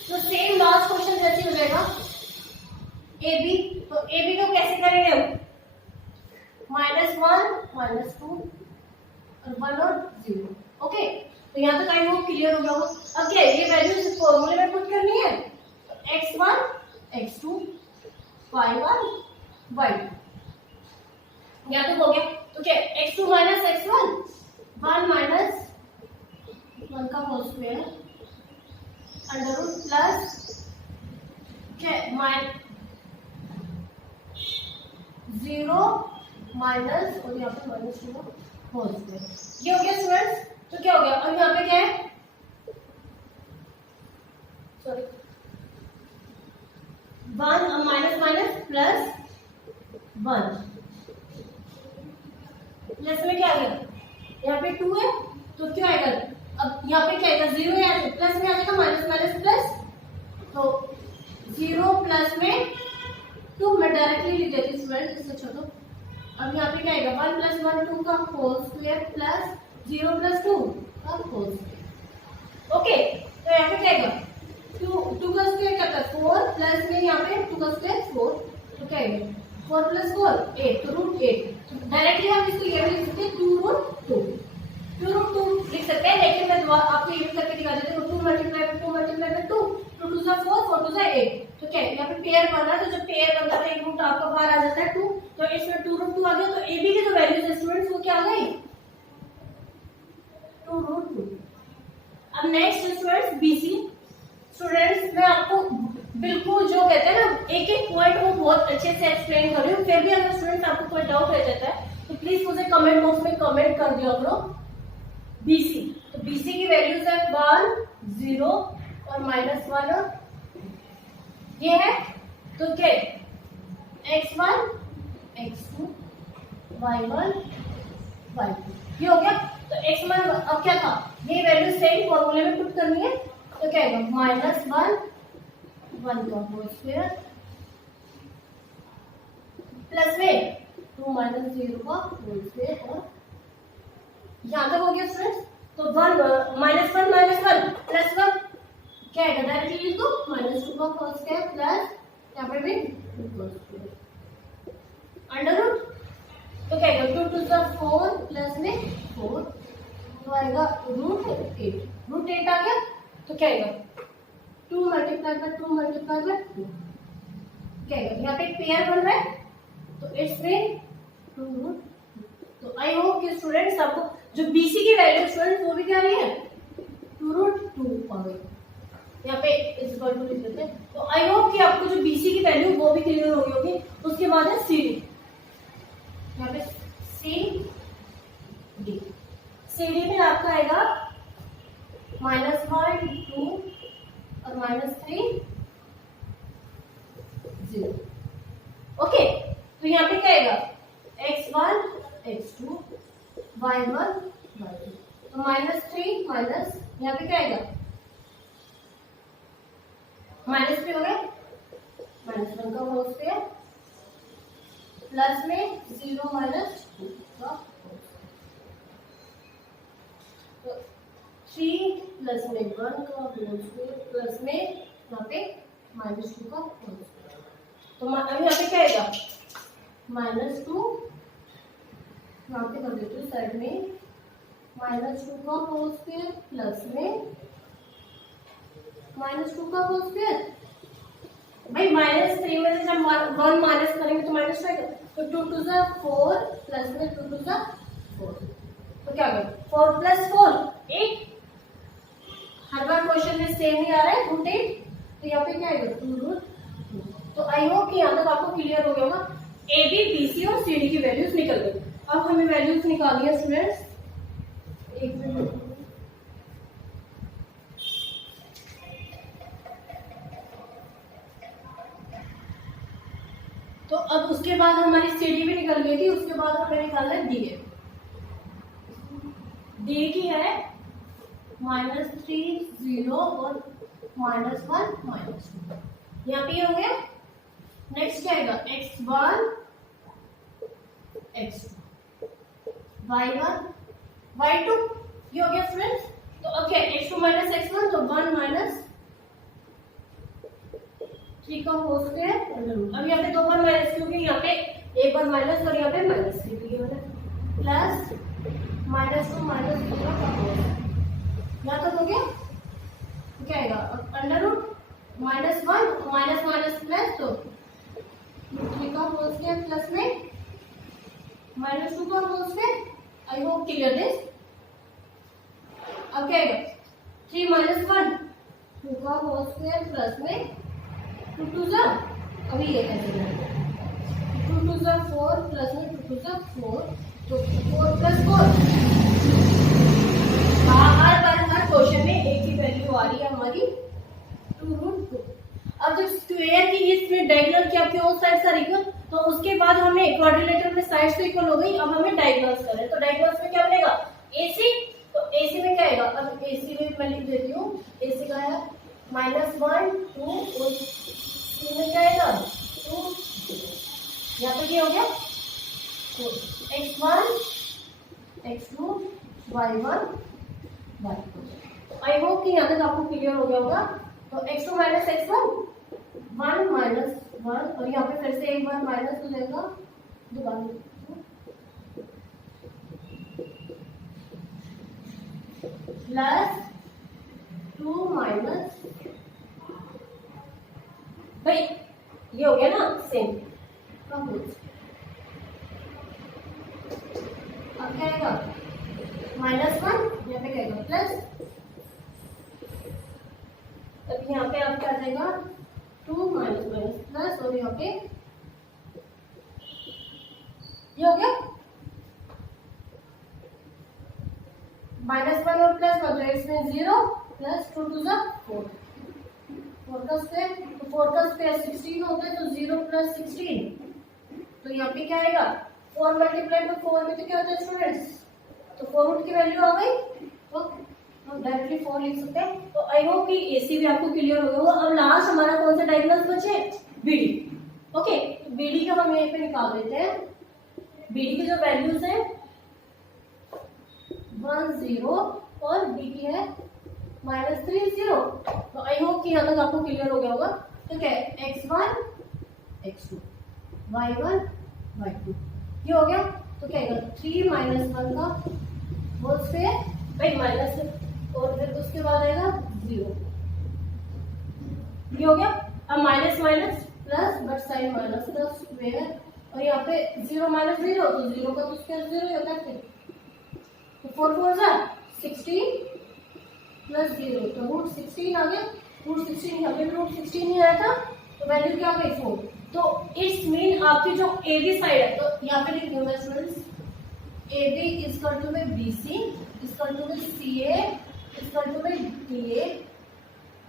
तो सेम लास्ट क्वेश्चन जैसे हो जाएगा AB। तो AB को कैसे करेंगे हम? -1 -2 और 1 और 0। ओके, तो यहाँ तक आई होप क्लियर हो गया हो। अब क्या है? ये वैल्यू इस फॉर्मूले में पुट करनी है। तो x1 x2 y1 y2 यहाँ तक हो गया। तो क्या x2 माइनस x1 1 माइनस 1 का whole square under root plus क्या 0 माइनस और यहाँ पे -2 होल स्क्वायर। ये हो गया स्टूडेंट्स। तो क्या हो गया? अब यहाँ पे क्या है? Sorry 1 minus minus plus 1 plus में क्या आ गया? यहाँ पे 2 है तो क्या आएगा? अब यहाँ पे क्या आएगा? 0 है, प्लस में आ जाएगा माइनस माइनस प्लस, तो 0 प्लस में 2 मैं डायरेक्टली लिख देती हूँ स्टूडेंट, इससे छोड़ो। अब यहाँ पे क्या आएगा? 1 + 1 2 का होल स्क्वायर प्लस 0 + 2 का होल स्क्वायर। ओके, तो यहाँ पे क्या आएगा? 2 का स्क्वायर क्या था? 4 प्लस में यहाँ पे 2 का स्क्वायर 4, तो क्या आएगा? 4 + 4 8, तो √8। डायरेक्टली हम इसको ये भी लिख सकते हैं 2√2 लिख सकते हैं, लेकिन मैं आपको ये भी करके दिखा देती हूँ। 2 × 2 × 2 2 2 4 4 2 8। तो क्या है? यहाँ पे पेयर बन रहा है, तो जब पेयर बनता है एक रूट आपका बाहर आ जाता है 2, तो इसमें 2√2 आ गया। तो AB की जो वैल्यूज है स्टूडेंट्स वो क्या आ गई? 2√2। अब नेक्स्ट स्टूडेंट्स BC। स्टूडेंट्स मैं आपको बिल्कुल जो कहते हैं ना एक एक पॉइंट वो बहुत अच्छे से एक्सप्लेन कर रही हूँ, फिर भी अगर स्टूडेंट्स आपको कोई डाउट रह जाता है तो प्लीज मुझे कमेंट बॉक्स में कमेंट कर दिया करो। BC, तो BC की वैल्यूज है 1 0 और -1 ये है। तो क्या x1 x2 y1 y2 ये हो गया। तो x1 अब क्या था? ये वैल्यू सेम फॉर्मूले में पुट करनी है, तो क्या आएगा? -1 1 का होल स्क्वायर प्लस में 2 - 0 का होल स्क्वायर, और यहाँ तक हो गया स्टूडेंट्स। तो 1 -1 प्लस 1 क्या आएगा? डायरेक्टली लिख दो -2 का होल स्क्वायर प्लस यहाँ पे भी 2 का स्क्वायर अंडर रूट, तो क्या आएगा? 2 2 4 प्लस में 4, तो आएगा √8। √8 आ गया, तो क्या आएगा? 2 × 2 × 2 क्या आएगा? यहाँ पे एक पेयर बन रहा है, तो इट्स में 2√2। तो आई होप कि स्टूडेंट्स आपको जो BC की वैल्यू स्टूडेंट वो भी क्या रही है? 2√2 आ गई। यहाँ पे इस बार को लिख देते हैं। तो आई होप कि आपको जो BC की वैल्यू वो भी क्लियर हो गई होगी। उसके बाद है CD। यहाँ पे CD में आपका आएगा -1 2 और -3 0। ओके, तो यहाँ पे क्या आएगा? x1 x2 y1 y2, तो -3 माइनस यहाँ पे क्या आएगा? -3 हो गया, -1 का होल स्क्वायर प्लस में 0 - 2 का, तो 3 प्लस में 1 का होल स्क्वायर प्लस में यहाँ पे -2 का होल स्क्वायर। तो अब यहाँ पे क्या आएगा? -2 यहाँ पे कर देते हैं साइड में -2 का होल स्क्वायर प्लस में -2 का होल स्क्वायर। भाई -3 में से जब 1 माइनस करेंगे तो माइनस आएगा, तो 2 2 4 प्लस में 2 2 4, तो क्या करें 4 + 4 8। हर बार क्वेश्चन में सेम ही आ रहा है √8, तो यहाँ पे क्या आएगा 2√2। तो आई होप कि यहाँ तक आपको क्लियर हो गया होगा। ए बी बी सी और सी डी की वैल्यूज निकल गई। अब हमें वैल्यूज निकालनी है स्टूडेंट्स, एक मिनट। तो अब उसके बाद हमारी सी डी भी निकल गई थी, उसके बाद हमें निकालना है डी ए। डी की है -3 0 और -1 -2, यहाँ पे हो गया। नेक्स्ट क्या आएगा x1 x2 y1 y2, ये हो गया फ्रेंड्स। तो अब क्या x2 - x1, तो 1 - 3 का होल स्क्वायर। अब यहाँ पे 2 बार माइनस, क्योंकि यहाँ पे एक बार माइनस और यहाँ पे -3 प्लस -2 -0 का होल। यहाँ तक हो गया। तो क्या आएगा √-1 माइनस प्लस, तो 3 का होल स्क्वायर प्लस में -2 का whole square. I hope clear this. अब क्या आएगा 3 - 1 2 का होल स्क्वायर प्लस में 2 2 जा, अभी ये कैसे जाएगा 2 2 जा 4 प्लस में 2 2 जा 4, तो 4 + 4। हर क्वेश्चन में एक ही वैल्यू आ रही है हमारी 2√2। अब जब स्क्वायर की इसमें डायगोनल की आपके ऑल साइड्स आर इक्वल, तो उसके बाद हमें क्वाड्रिलेटरल में साइड्स तो इक्वल हो गई। अब हमें डायगोनल्स करना है, तो डायगोनल्स में क्या बनेगा AC। तो AC में क्या आएगा, अब AC में मैं लिख देती हूँ। AC का है -1 2 और C में क्या आएगा 2। यहाँ पे क्या हो गया तो x1 x2 y1 y2। आई होप कि यहाँ तक आपको क्लियर हो गया होगा। तो x2 - x1 1 - 1, और यहाँ पे फिर से एक बार माइनस हो जाएगा दोबारा +2 माइनस, भाई ये हो गया ना सेम। अब क्या आएगा -1, यहाँ पे क्या आएगा प्लस, तब यहाँ पे आप क्या आ जाएगा 2 माइनस प्लस, और यहाँ पे ये हो गया -1 और प्लस हो जाएगा इसमें 0 प्लस 2 2 जा 4, 4 का स्क्वायर, तो 4 का स्क्वायर 16 होता है, तो 0 + 16, तो यहाँ पे क्या आएगा 4 × 4 में तो क्या होता है स्टूडेंट्स, तो 4 रूट की वैल्यू आ गई, तो हम डायरेक्टली 4 लिख सकते हैं। तो आई होप कि AC भी आपको क्लियर हो गया होगा। अब लास्ट हमारा कौन सा डायगोनल्स बचे BD। ओके, तो BD का हम यहीं पे निकाल देते हैं। BD की जो वैल्यूज है 1 0 और B की है -3 0। तो आई होप कि यहाँ तक आपको क्लियर हो गया होगा। तो क्या है x1 x2 y1 y2, ये हो गया। तो क्या आएगा 3 - 1 का होल स्क्वायर, भाई माइनस, और फिर उसके बाद आएगा 0, ये हो गया। अब minus plus, but sign minus का स्क्वायर, और यहाँ पे 0 - 0, तो 0 का तो स्क्वायर 0 होता है। तो 4 4 जा 16 प्लस 0, तो √16 आ गया। √16 यहाँ पे √16 ही आया था, तो वैल्यू क्या आ गई 4। तो इट्स मीन आपकी जो AB साइड है, तो यहाँ पे लिख दूंगा students AB = BC = CA = DA।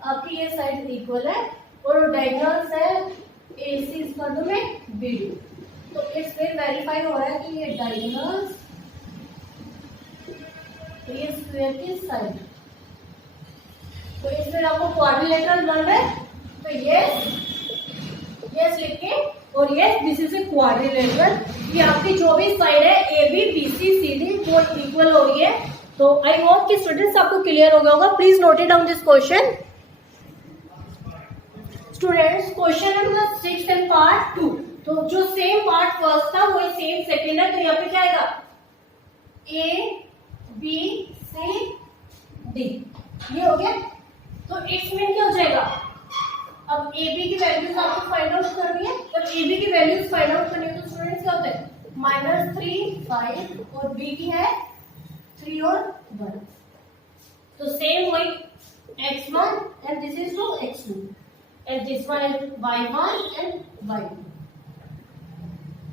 आपकी ये साइड इक्वल है, और डायगोनल्स है AC = BD। तो इसमें वेरीफाई हो रहा है कि ये डायगोनल्स, तो ये स्क्वायर की साइड, तो इसमें आपको क्वाड्रिलेटरल बन रहा है, तो यस लिख के, और yes this is a quadrilateral. ये आपकी जो भी साइड है AB BC CD वो इक्वल हो रही है। तो आई होप कि स्टूडेंट्स आपको क्लियर हो गया होगा। Please note it down this question. Students question number 6 and part 2, तो जो सेम पार्ट फर्स्ट था वही सेम सेकंड है। तो यहाँ पे क्या आएगा A B C D, ये हो गया। तो इट्स मीन क्या हो जाएगा, अब AB की वैल्यूज आपको फाइंड आउट करनी है। जब AB की वैल्यूज फाइंड आउट करनी है तो स्टूडेंट्स क्या होता है -3 5, और B की है 3 और 1। तो सेम वही x1 and this is to x2 and this one is y1 and y2.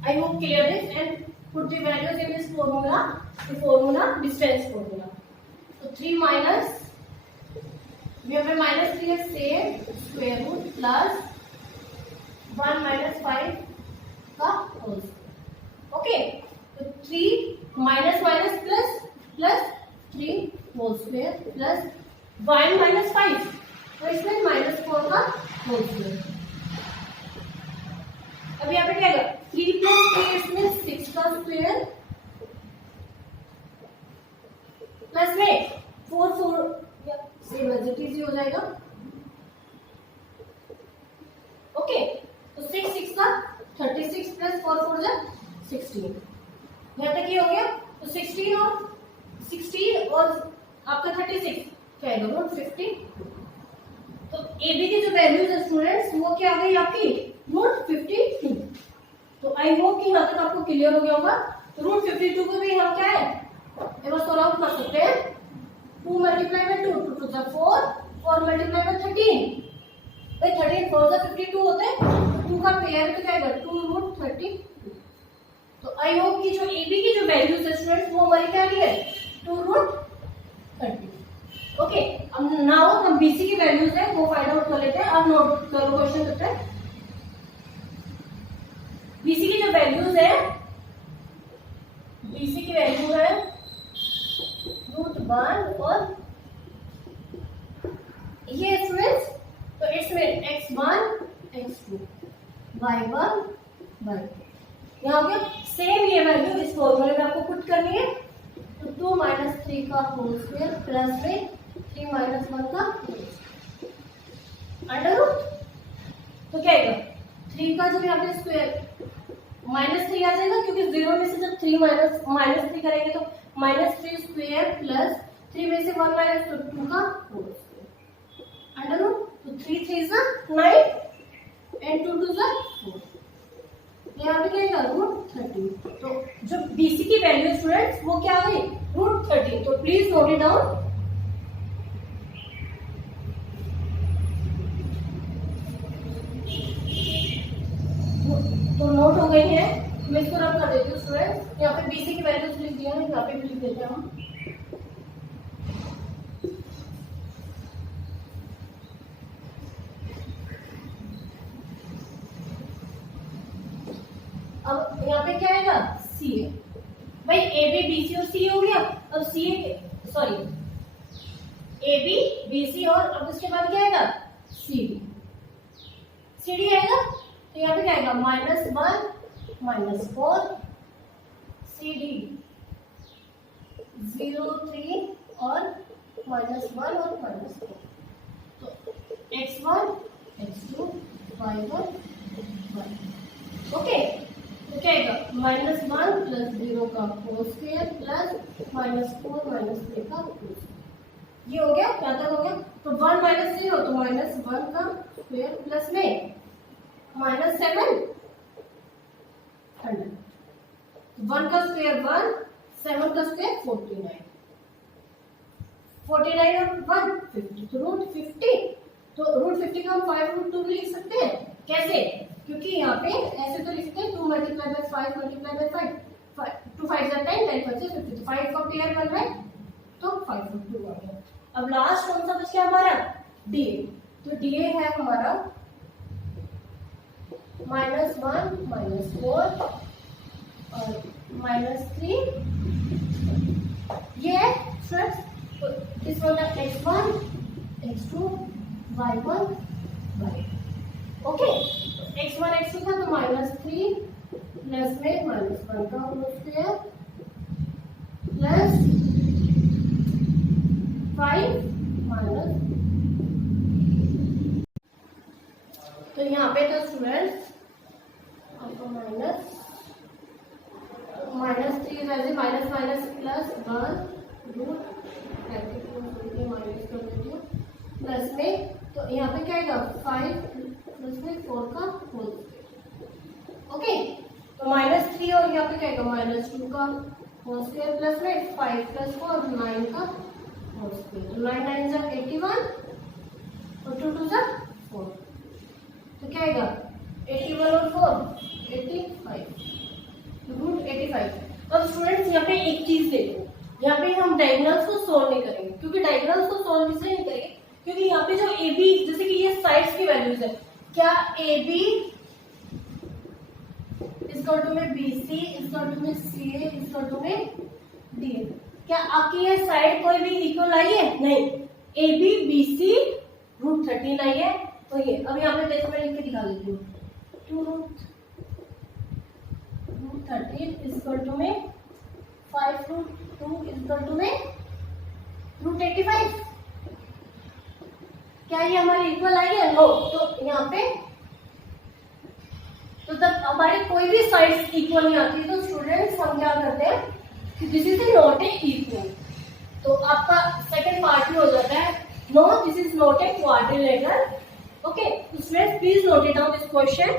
I hope clear this and put the values in this formula. The formula distance formula. So 3 minus, we have a minus 3 is same square root plus 1 minus 5 का whole square. Okay. So 3 minus minus plus 3 whole square plus 1 minus 5. तो इसमें minus 4 का whole square. अब यहाँ पे क्या आएगा 3 plus 3 इसमें 6 का स्क्वायर प्लस में 4 सेम एज इट इज हो जाएगा। ओके तो 6 6 का 36 प्लस 4 4 जा 16। यहाँ तक ये हो गया। तो 16 और आपका 36 क्या आएगा रूट 50। तो AB की जो वैल्यूज है स्टूडेंट्स वो क्या आ गई आपकी रूट 52। तो आई होप कि यहाँ तक आपको क्लियर हो गया होगा। तो रूट 52 को भी हम क्या है एक बार सॉल्व आउट कर सकते हैं। 2 multiply by 2 2 to the 4 4 multiply by 13 भाई 13 4 द 52 होते हैं। 2 का पेयर तो क्या आएगा 2 रूट 32। तो आई होप कि जो AB की जो वैल्यूज है स्टूडेंट्स वो हमारी क्या आ रही है 2 रूट 30। ओके अब नाउ हम BC की वैल्यूज है वो फाइंड आउट कर लेते हैं। अब नोट करो क्वेश्चन करते हैं। BC की जो वैल्यूज है BC की वैल्यू है रूट 1 और ये स्टूडेंट्स तो इसमें x1 x2 y1 y2 यहाँ हो गया सेम ये वैल्यू इस फॉर्मूले में आपको पुट करनी है। तो 2 माइनस 3 का होल स्क्वायर प्लस में 3 माइनस 1 का अंडर रूट। तो क्या आएगा 3 का जब यहाँ पे स्क्वायर -3 आ जाएगा क्योंकि 0 में से जब 3 -3 करेंगे तो -3 स्क्वायर प्लस 3 में से 1 माइनस 2 का होल स्क्वायर अंडर रूट। तो 3 3 9 एंड 2 2 4। यहाँ पे क्या आएगा रूट 30। तो जो BC की वैल्यू स्टूडेंट्स वो क्या आ गई रूट 30। तो प्लीज नोट इट डाउन। तो नोट हो गई है। मैं इसको रब कर देती हूँ स्टूडेंट्स। यहाँ पे BC की वैल्यूज लिख दिया है यहाँ पे भी लिख देते हैं हम। अब यहाँ पे क्या आएगा C है भाई AB BC और C हो गया। अब C सॉरी AB BC और अब उसके बाद क्या आएगा CD CD आएगा। तो यहाँ पे क्या आएगा -1 -4 CD 0 3 और -1 और -4। तो x1 x2 y1 y। Okay तो क्या आएगा -1 प्लस 0 का होल स्क्वायर प्लस -4 -3 का होल स्क्वायर। ये हो गया क्या तक हो गया। तो 1 - 0 तो -1 का स्क्वायर प्लस में -7 100। 1 का स्क्वायर 1 7 का स्क्वायर 49 49 और 1 50। तो रूट 50। तो रूट 50 का हम 5√2 भी लिख सकते हैं। कैसे क्योंकि यहाँ पे ऐसे तो लिखते हैं 2 मल्टीप्लाई बाय 5 मल्टीप्लाई बाय 5 2 5 10 10 5 50। तो 5 का पेयर बन रहा है तो 5√2 आ गया। अब लास्ट कौन सा बच गया हमारा DA। तो DA है हमारा -1 -4 और -3 ये है फ्रेंड्स। तो this one x1 x2 y1 y। Okay x1 x2 था तो -3 प्लस में -1 का होल स्क्वायर प्लस 5 माइनस। तो यहाँ पे तो स्टूडेंट्स आपको -3 वैसे minus minus plus 1 root minus कर देती हूँ प्लस में। तो यहाँ पे क्या आएगा 5 प्लस में 4 का होल। ओके तो -3 और यहाँ पे क्या आएगा -2 का होल स्क्वायर प्लस में 5 प्लस 4 9 का होल स्क्वायर, 9 9 जा 81 और 2 2 जा 4, तो क्या आएगा 81 और 4 85, रूट 85। अब स्टूडेंट्स यहाँ पे एक चीज देखो, यहाँ पे हम डायगोनल्स को सोल्व नहीं करेंगे, क्योंकि डायगोनल्स को सोल्व इसलिए नहीं करेंगे क्योंकि यहाँ पे जो ए बी, जैसे कि ये साइड्स की वैल्यूज है, क्या ए बी इक्वल टू में बी सी इक्वल टू में सी ए इक्वल टू में डी ए, क्या आपकी ये साइड कोई भी इक्वल आई है? नहीं, A B B C root 13 आई है, तो ये अब यहाँ पे देखो मैं लिख के दिखा देती हूँ, 2 रूट 13 इक्वल टू में 5 रूट 2 इक्वल टू में रूट 85, क्या ये हमारी इक्वल आई है? नो, तो यहाँ पे तो जब हमारे कोई भी साइड्स इक्वल नहीं आती तो स्टूडेंट्स हम क्या करते हैं कि this is not a equal, तो आपका सेकंड पार्ट में हो जाता है no this is not a quadrilateral. Okay, students please note it down this question.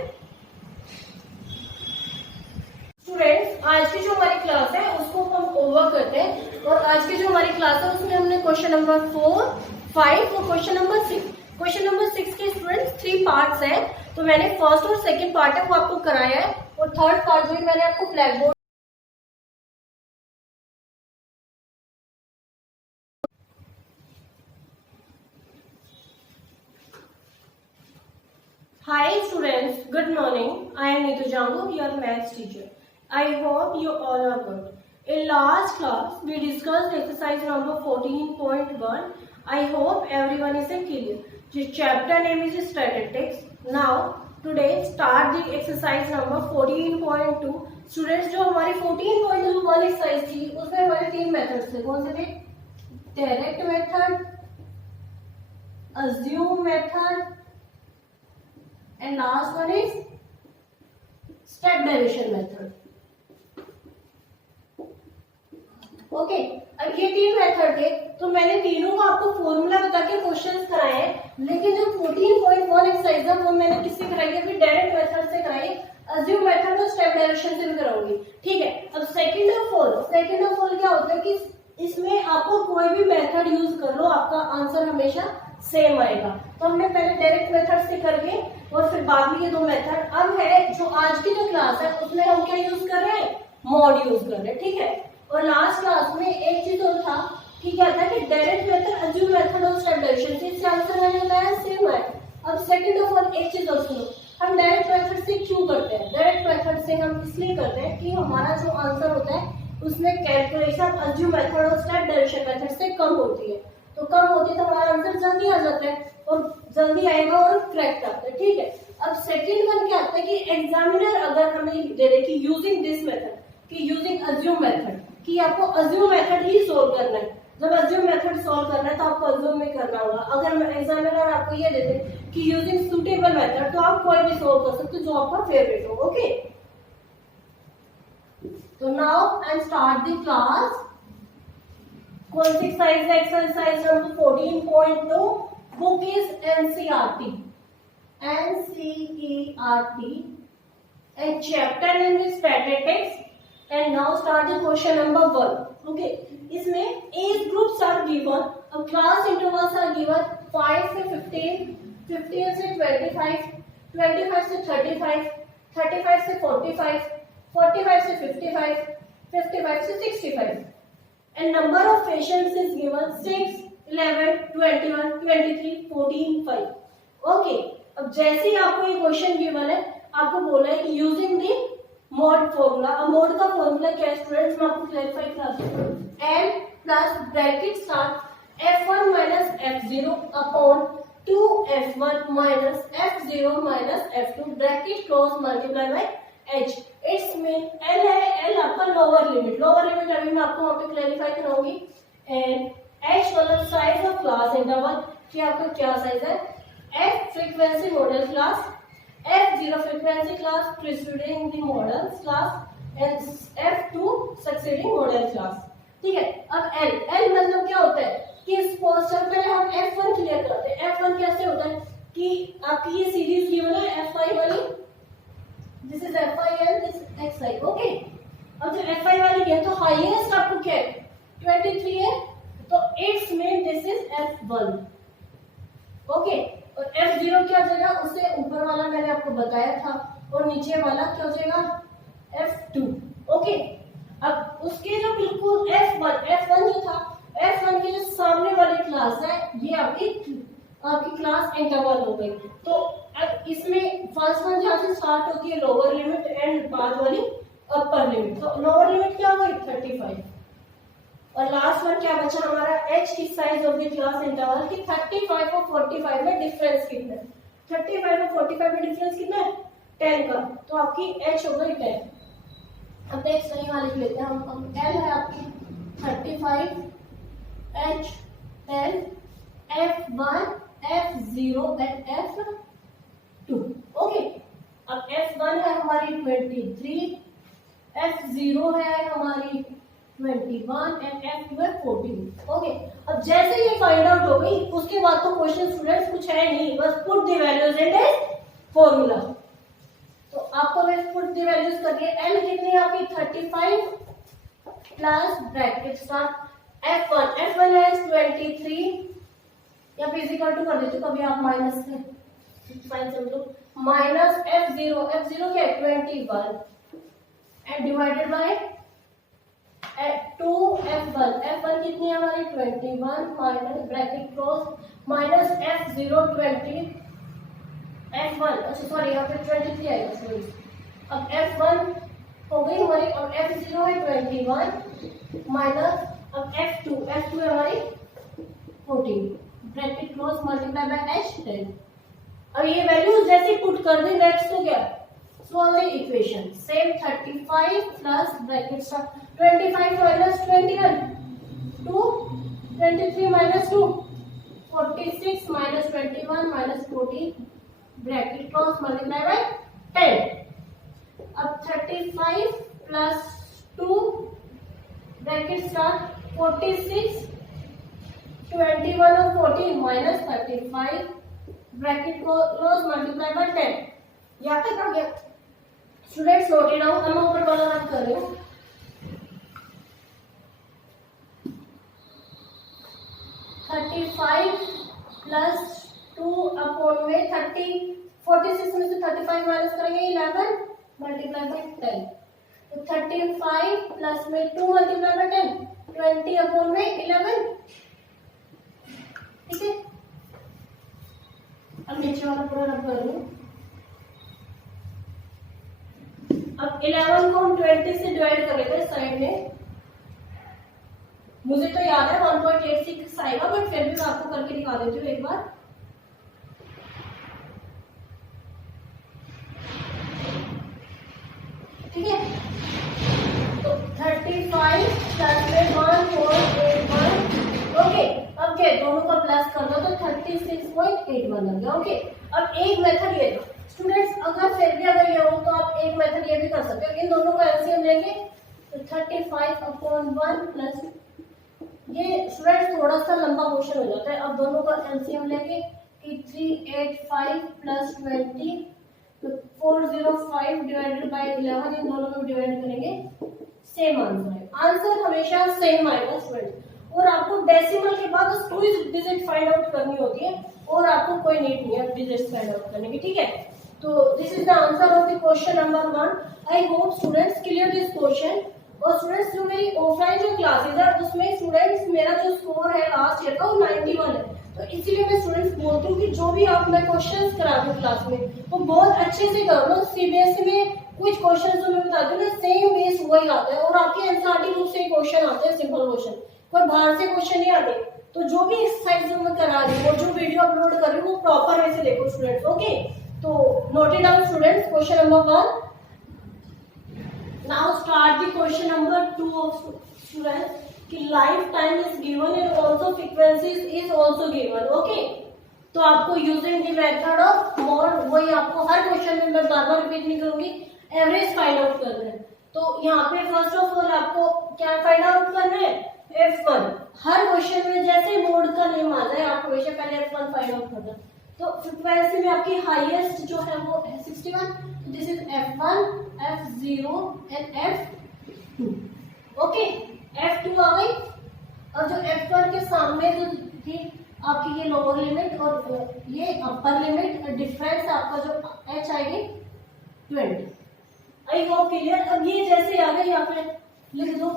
Students आज की जो हमारी क्लास है उसको हम ओवर करते हैं, और आज की जो हमारी क्लास है उसमें हमने क्वेश्चन नंबर 4, 5 और क्वेश्चन नंबर 6, क्वेश्चन नंबर 6 के स्टूडेंट्स 3 पार्ट्स हैं, तो मैंने फर्स्ट और सेकंड पार्ट है वो आपको कराया है, और थर्ड पार्ट जो मैंने आपको black board. Hi students, good morning. I am Neetu Jangu, your maths teacher. I hope you all are good. In last class, we discussed exercise number 14.1. I hope everyone is clear. The chapter name is statistics. Now, today start the exercise number 14.2. Students, जो हमारी 14.2 वाली exercise थी, उसमें हमारे 3 methods थे। कौन से थे? Direct method, assume method, and last one is step derivation method. Okay, अब ये 3 मेथड थे, तो मैंने तीनों को आपको फॉर्मूला बता के क्वेश्चंस कराए हैं, लेकिन जो 14.1 एक्सरसाइज है वो मैंने किससे कराई है? फिर डायरेक्ट मेथड से कराई, अज्यूम मेथड और स्टेप डायरेक्शन से भी कराऊंगी, ठीक है। अब सेकंड ऑफ ऑल क्या होता है कि इसमें आपको कोई भी मेथड यूज कर लो, आपका आंसर हमेशा सेम आएगा। तो हमने पहले डायरेक्ट मेथड से करके और फिर बाद में ये 2 मेथड। अब है जो आज की जो क्लास है उसमें हम क्या यूज कर रहे हैं? मॉड यूज कर रहे हैं, ठीक है। और लास्ट क्लास में एक चीज और था कि क्या था कि डायरेक्ट मेथड, अज्यूम मेथड और स्टेप डायरेक्शन से इससे आंसर मैंने बताया सेम है। अब सेकंड ऑफ ऑल एक चीज और सुनो, हम डायरेक्ट मेथड से क्यों करते हैं? डायरेक्ट मेथड से हम इसलिए करते हैं कि हमारा जो आंसर होता है उसमें कैलकुलेशन अज्यूम मेथड और स्टेप डायरेक्शन मेथड से कम होती है, तो कम होती है तो हमारा आंसर जल्दी आ जाता है, और जल्दी आएगा और करेक्ट आता है, ठीक है। अब सेकंड वन क्या आता है कि एग्जामिनर अगर हमें दे दे कि यूजिंग दिस मेथड, कि यूजिंग अज्यूम मेथड, कि आपको अज्यूम मेथड ही सोल्व करना है। जब अज्यूम मेथड सोल्व करना है तो आपको अज्यूम में करना होगा। अगर एग्जामिनर आपको ये दे दे कि यूजिंग सुटेबल मेथड, तो आप कोई भी सोल्व कर सकते हो जो आपका फेवरेट हो, ओके। तो now I start the class. कौन सी एक्सरसाइज है? Exercise number 14.2। Book is NCERT and chapter name is statistics, and now start the question number 1. okay, इसमें age groups are given, अब class intervals are given 5 से 15, 15 से 25, 25 से 35, 35 से 45, 45 से 55, 55 से 65, and number of patients is given 6, 11, 21, 23, 14, 5. Okay, अब जैसे ही आपको ये क्वेश्चन गिवन है, आपको बोला है कि यूजिंग दी मोड फॉर्मूला। अब मोड का फॉर्मूला क्या है स्टूडेंट्स, मैं आपको क्लैरिफाई करा दूं। m plus bracket start f1 minus f0 upon 2f1 minus f0 minus f2 bracket close multiply by h। It's mean l है, l आपका लोअर लिमिट अभी मैं आपको वहां पे क्लैरिफाई कराऊंगी। एंड h मतलब साइज ऑफ क्लास इंटरवल, कि आपका क्या साइज है। f frequency model class, f0 frequency class preceding the model class and f2 succeeding model class, ठीक है। अब l मतलब क्या होता है कि सपोज पहले हम f1 क्लियर करते हैं। f1 कैसे होता है कि आपकी ये सीरीज गिवन है fi वाली, this is fi and this xi, okay. अब जो F5 वाली है तो हाईएस्ट आपको क्या है 23 है, तो it's mean this is F1। Okay, और F0 क्या हो जाएगा, उससे ऊपर वाला मैंने आपको बताया था, और नीचे वाला क्या हो जाएगा F2। ओके, अब उसके जो बिल्कुल F1 जो था, F1 की जो सामने वाली क्लास है ये आपकी क्लास इंटरवल हो गई। तो अब इसमें फर्स्ट वन जहाँ से स्टार्ट होती है लोअर लिमिट एंड बाद वाली अपर लिमिट, तो लोअर लिमिट क्या हो गई 35, और लास्ट वन क्या बचा हमारा h की size of the class interval की 35 और 45 में डिफरेंस कितना है, 35 और 45 में डिफरेंस कितना है 10 का, तो आपकी h हो गई 10। अब नेक्स्ट सही वाली लेते हैं हम l है आपकी 35, h 10, f1 f0 and f2। Okay, अब f1 है हमारी 23, f0 है हमारी 21 एंड f2 है 14। ओके, अब जैसे ये फाइंड आउट हो गई उसके बाद तो क्वेश्चन स्टूडेंट्स कुछ है नहीं, बस put the values in this formula. तो आपको बस पुट द वैल्यूज करनी है। l कितनी है आपकी 35 प्लस ब्रैकेट स्टार्ट f1 है 23 या फिजिकल टू कर देते हो, कभी आप माइनस से फाइन समझो, माइनस f0 क्या है 21 एंड डिवाइडेड बाय 2 f1 कितनी है हमारी 21 minus bracket close minus f0 20 f1, अच्छा सॉरी यहाँ पे 23 आएगा सॉरी। अब f1 हो गई हमारी और f0 है 21 माइनस अब f2 है हमारी 14 bracket close multiply by h 10। अब ये वैल्यूज जैसे पुट कर दें नेक्स्ट तो क्या solve the equation, same 35 plus bracket start 25 minus 21 2 23 minus 2 46 minus 21 minus 14 bracket close multiply by 10। अब 35 प्लस 2 ब्रैकेट स्टार्ट 46 21 और 14 माइनस 35 ब्रैकेट को क्लोज मल्टीप्लाई बाय 10। यहाँ तक आ गया स्टूडेंट्स, नोट इट डाउन। मैं ऊपर वाला रन कर रही हूँ। 35 प्लस 2 अपॉन में 46 में से 35 माइनस करेंगे 11 मल्टीप्लाई बाय 10, तो 35 प्लस में 2 मल्टीप्लाई बाय 10 20 अपॉन में 11। ठीक है, अब नीचे वाला पूरा रब कर लूं। अब 11 को हम 20 से डिवाइड करेंगे साइड में, मुझे तो याद है 1.86 आएगा बट फिर भी मैं आपको करके दिखा देती हूँ एक बार। ठीक है, तो 35 प्लस में 1.81। ओके, अब क्या दोनों का प्लस कर दो तो 36.81 लग गया। ओके, अब एक मेथड ये था स्टूडेंट्स, अगर फिर भी अगर ये हो तो आप एक मेथड ये भी कर सकते हो, इन दोनों का एलसीएम लेंगे तो 35/1 प्लस ये स्टूडेंट्स थोड़ा सा लंबा क्वेश्चन हो जाता है। अब दोनों का एलसीएम लेंगे कि 385 प्लस 20 तो 405 डिवाइडेड बाय 11, इन दोनों को डिवाइड करेंगे सेम आंसर है। आंसर हमेशा सेम आएगा स्टूडेंट्स, और आपको डेसिमल के बाद बस 2 डिजिट फाइंड आउट करनी होती है और आपको कोई नीड नहीं है डिजिट फाइंड आउट करने की। ठीक है, तो this is the answer of the question number 1। I hope students clear this question. और स्टूडेंट्स जो मेरी ऑफलाइन जो क्लासेस है उसमें स्टूडेंट्स मेरा जो स्कोर है लास्ट ईयर का वो 91 है, तो इसीलिए मैं स्टूडेंट्स बोलती हूँ कि जो भी आप मैं क्वेश्चंस कराती हूँ क्लास में वो बहुत अच्छे से करो। सीबीएसई में कुछ क्वेश्चन जो मैं बताती हूँ ना सेम बेस वही आता है, और आपके एनसीईआरटी बुक से क्वेश्चन आते हैं सिंपल क्वेश्चन, कोई बाहर से क्वेश्चन नहीं आते। तो जो भी एक्सरसाइज जो मैं करा रही हूँ और जो वीडियो अपलोड कर रही हूँ वो प्रॉपर वे से देखो स्टूडेंट्स। ओके, तो note it down students, question number 1। Now start the question number 2 of students कि life time is given and also frequencies is also given. Okay, तो आपको using the method of mode, वही आपको हर question में मैं बार-बार repeat नहीं करूंगी, एवरेज फाइंड आउट करना है। तो यहाँ पे फर्स्ट ऑफ ऑल आपको क्या फाइंड आउट करना है F1। हर क्वेश्चन में जैसे मोड का नेम आता है आप हमेशा पहले F1 फाइंड आउट करना। तो फ्रीक्वेंसी में आपकी हाईएस्ट जो है वो 61, this is F1, F0 and 2। Okay, F2 आ गई। और जो F1 के सामने जो थी आपकी ये लोअर लिमिट और ये अपर लिमिट, डिफरेंस आपका जो h आएगी 20। आई होप क्लियर। अब ये जैसे आ गए यहाँ पे लिख दो।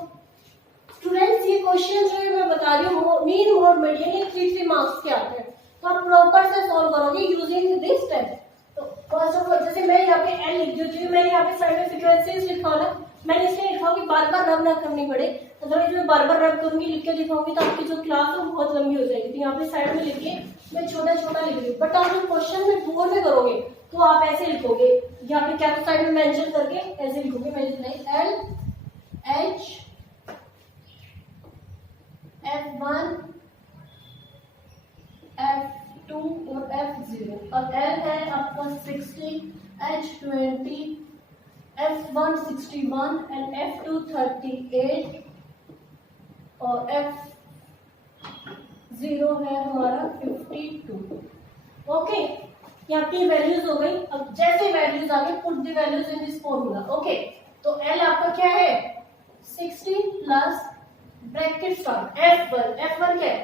स्टूडेंट्स ये क्वेश्चन जो है मैं बता रही हूँ मीन मोड मीडियन, ये 3 मार्क्स के आते हैं, तो आप प्रॉपर से सॉल्व करोगे यूजिंग दिस स्टेप। तो फर्स्ट ऑफ ऑल जैसे मैं यहाँ पे एल लिख दी हूँ, मैंने यहाँ पे साइड में फ्रीक्वेंसीज लिखा हो ना, मैंने इसलिए लिखा हो कि बार बार रब ना करनी पड़े। अगर मैं बार बार रब करूंगी लिख के दिखाऊंगी तो आपकी जो क्लास है वो बहुत लंबी हो जाएगी। तो यहाँ पे साइड में लिखिए, मैं छोटा छोटा लिख रही हूँ, बट आप जब क्वेश्चन में बोर में करोगे तो आप ऐसे लिखोगे, यहाँ पे क्या साइड में मेंशन करके ऐसे लिखोगे। मैं लिखना है एल एच F1 F2 और F0। अब L है आपका 60, H20, F1 61 एंड F2 38 और F0 है हमारा 52। ओके, यहाँ की वैल्यूज हो गई। अब जैसे वैल्यूज आ गई put the values in this formula. Okay, तो L आपका क्या है 60 प्लस ब्रैकेट स्टार्ट F1 क्या है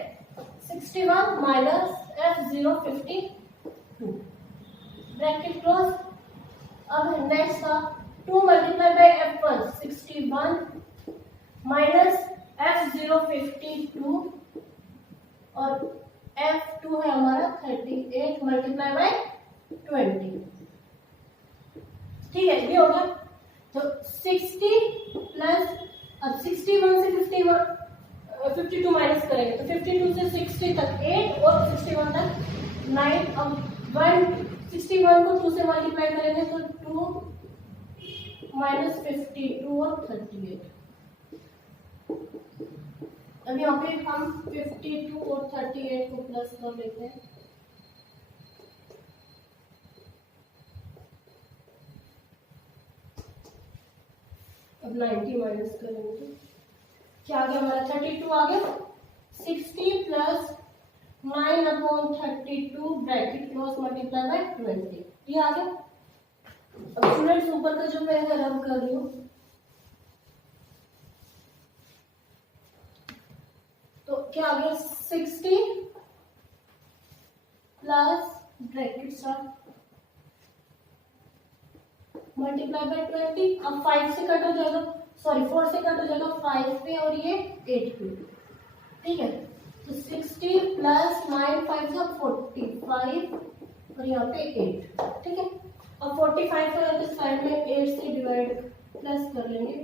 61 माइनस F0 52 ब्रैकेट क्लोज। अब नेक्स्ट का 2 multiply bye F1 61 minus F0 52 और F2 है हमारा 38 मल्टीप्लाई बाय 20। ठीक है, ये होगा। तो 60 प्लस, अब 61 से 52 माइनस करेंगे तो 52 से 60 तक 8 और 61 तक 9। अब 61 को 2 से मल्टीप्लाई करेंगे तो 2 माइनस 52 और 38। अब यहाँ पे हम 52 और 38 को प्लस कर लेते हैं। अब 90 माइनस करेंगे, क्या आ गया हमारा 32 आ गया। 60 plus 9 upon 32 bracket close multiply by 20, ये आ गया। अब स्टूडेंट्स ऊपर का जो मैं रब कर रही हूँ, तो क्या आ गया 60 plus bracket start multiply by 20। अब 5 से कट हो जाएगा, सॉरी 4 से कट हो जाएगा 5 पे और ये 8 पे। ठीक है, तो 60 प्लस 9 5 का 45 और यहाँ पे 8। ठीक है, अब 45 को यहाँ पे साइड में 8 से डिवाइड प्लस कर लेंगे।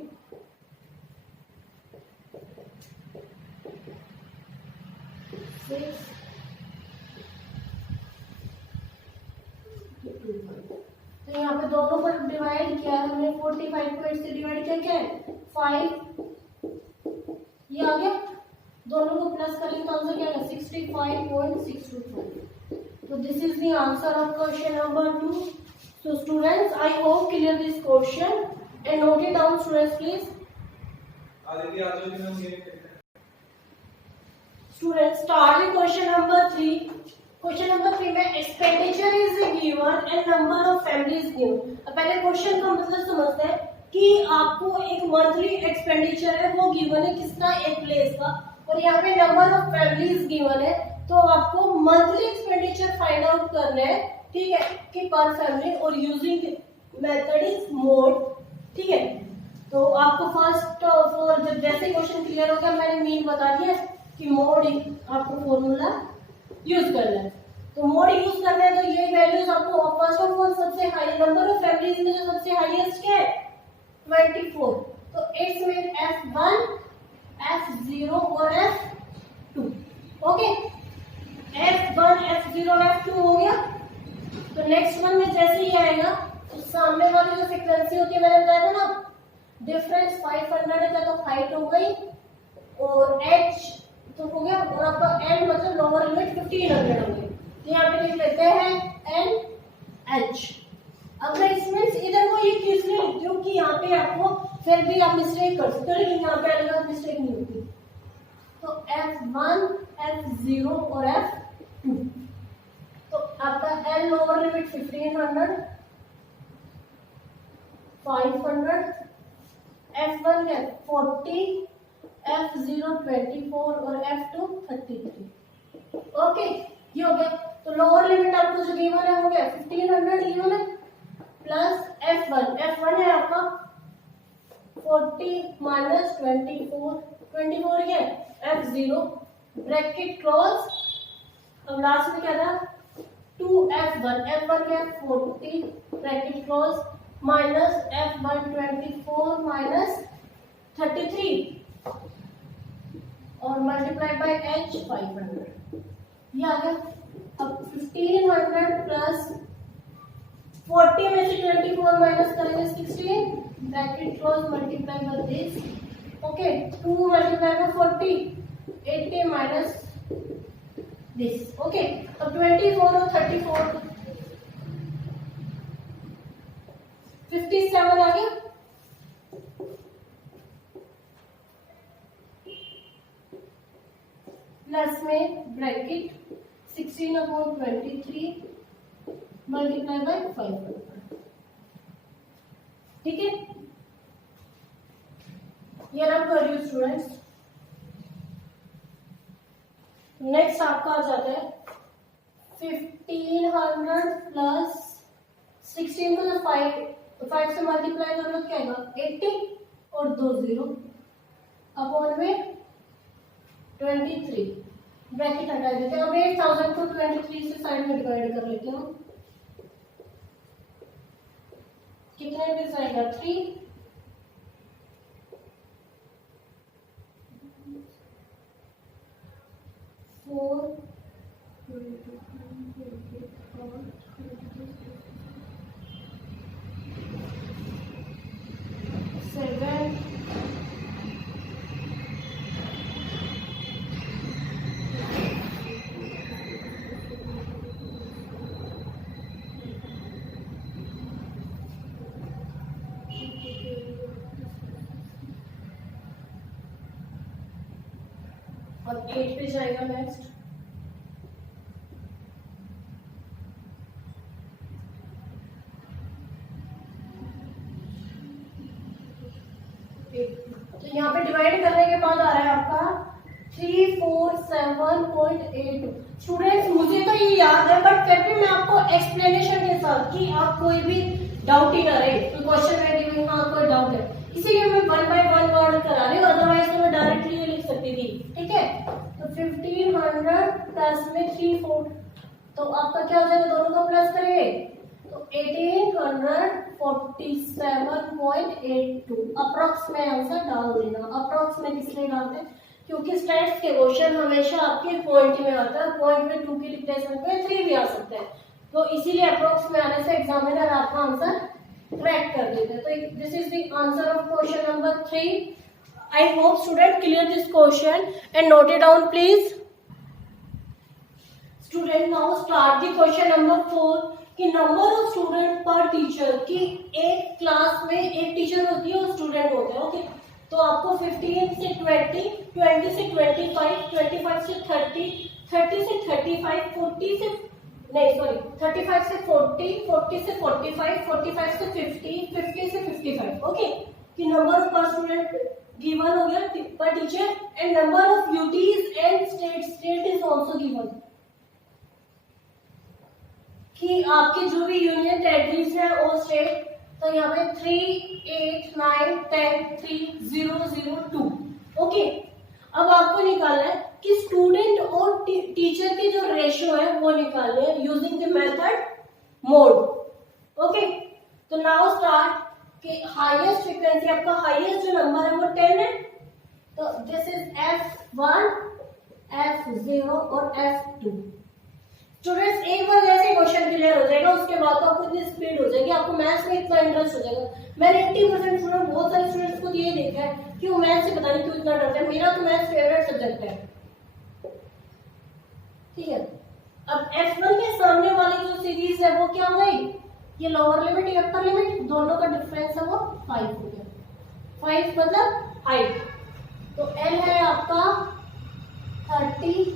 तो यहाँ पे दोनों पर डिवाइड किया हमने, 45 को 8 से डिवाइड किया, क्या है 5, ये आ गया। दोनों को प्लस करेंगे तो आंसर क्या है 65.625। तो this is the answer of question number 2। So students I hope clear this question and note it down students please. Students start with question number 3। Question number 3 में expenditure is given and number of families given. अब पहले question का मतलब समझते हैं कि आपको एक मंथली एक्सपेंडिचर है वो गिवन है किसका, एक प्लेस का, और यहाँ पे नंबर ऑफ फैमिलीज गिवन है। तो आपको मंथली एक्सपेंडिचर फाइंड आउट करना है, ठीक है, कि पर फैमिली और यूजिंग मेथड इज मोड। ठीक है, तो आपको फर्स्ट ऑफ ऑल जब जैसे क्वेश्चन क्लियर हो गया मैंने मीन बता दिया कि मोड आपको फॉर्मूला यूज करना है। तो मोड यूज करना है तो ये वैल्यूज आपको फर्स्ट ऑफ ऑल सबसे हाई नंबर ऑफ फैमिलीज में जो सबसे हाईएस्ट क्या है 24। तो इट्स मीन F1 F0 और F2। ओके, F1 F0 और F2 हो गया। तो नेक्स्ट वन में जैसे ही आएगा तो सामने वाली जो फ्रीक्वेंसी होती है मैंने बताया था ना, डिफरेंस 500 है तो हाइट हो गई और H तो हो गया, और आपका N मतलब लोअर लिमिट 1500 हो गई। तो यहाँ पे लिख लेते हैं NH। अब मैं इसमें इधर को ये किस लिए, क्योंकि यहाँ पे आपको फिर भी आप मिस्टेक कर सकते हो लेकिन यहाँ पे अलग मिस्टेक नहीं होती। तो F1 F0 और F2। तो आपका L लोअर लिमिट 1500, 500, F1 है 40, F0 24 और F2 33। ओके, ये हो गया। तो लोअर लिमिट आपको जो गिवन है हो गया 1500 गिवन है, प्लस F1 है आपका 40 माइनस 24 ये F0 ब्रैकेट क्लोज। अब लास्ट में क्या था 2F1 क्या 40 bracket close minus F1 24 minus 33 और मल्टीप्लाई बाय H 500, ये आ गया। अब 1500 प्लस 40 में से 24 माइनस करेंगे 16 bracket close multiply by this. Okay, 2 multiply bye 40 80 minus this. Okay, अब 24 और 34 57 आ गया। प्लस में ब्रैकेट 16/23 मल्टीप्लाई बाय 500। ठीक है, ये रब कर रही हूँ स्टूडेंट्स। नेक्स्ट आपका आ जाता है 1500 प्लस 16 को 5 से मल्टीप्लाई करो क्या आएगा 80 और 2 0 अपॉन में 23 ब्रैकेट हटा देते हैं। अब 8000 को 23 से साइड में डिवाइड कर लेते हैं। कितने में आएगा 3 4 7 और 8 पे जाएगा नेक्स्ट। तो यहाँ पे डिवाइड करने के बाद आ रहा है आपका 347.82। स्टूडेंट्स मुझे तो ये याद है, बट फिर भी मैं आपको एक्सप्लेनेशन के साथ कि आप कोई भी डाउट ही ना रहे, तो क्वेश्चन रेडी में हाँ कोई डाउट है, इसीलिए मैं 1 बाय 1 वर्ड करा रही हूँ, अदरवाइज तो मैं डायरेक्टली ये लिख सकती थी। ठीक है, तो 1500 प्लस में 34 तो आपका क्या हो जाएगा, दोनों को प्लस करेंगे तो 1847.82 अप्रॉक्स में आंसर डाल देना। अप्रॉक्स में किसलिए डालते हैं, क्योंकि स्टैट्स के क्वेश्चन हमेशा आपके पॉइंट में आता है, पॉइंट में 2 की लिख दे सकते हैं, 3 भी आ सकते हैं, तो इसीलिए अप्रॉक्स में आने से एग्जामिनर आपका आंसर करेक्ट कर देते हैं। तो this is the answer of question number 3। I hope student clear this question and note it down please. Student now start the question number 4 कि नंबर ऑफ स्टूडेंट पर टीचर की एक class में एक टीचर होती है और स्टूडेंट होते हैं। ओके, तो आपको 15 से 20, 20 से 25, 25 से 30, 30 से 35, 40 से नहीं सॉरी 35 से 40, 40 से 45, 45 से 50, 50 से 55। ओके, कि नंबर ऑफ पर स्टूडेंट गिवन हो गया पर teacher and number of UTs and state is also given कि आपके जो भी यूनियन टेरिटरीज है और स्टेट, तो यहाँ पे 3, 8, 9, 10, 3, 0, 0, 2। ओके, अब आपको निकालना है कि स्टूडेंट और टीचर के जो रेशियो है वो निकालने हैं using the method mode. Okay, तो नाउ स्टार्ट कि हाईएस्ट फ्रीक्वेंसी आपका हाईएस्ट जो नंबर है वो 10 है, तो दिस इज F1, F0 और F2। स्टूडेंट्स एक बार जैसे क्वेश्चन क्लियर हो जाएगा उसके बाद तो आपको इतनी स्पीड हो जाएगी, आपको मैथ्स में इतना इंटरेस्ट हो जाएगा। मैंने 80% स्टूडेंट बहुत सारे स्टूडेंट्स को ये देखा है कि वो मैथ्स से पता नहीं क्यों इतना डरते हैं। मेरा तो मैथ्स फेवरेट सब्जेक्ट है। ठीक है, अब F1 के सामने वाली जो सीरीज है वो क्या हो गई, ये लोअर लिमिट या अपर लिमिट दोनों का डिफरेंस है वो 5 हो गया। 5 मतलब हाइट, तो L है आपका 30,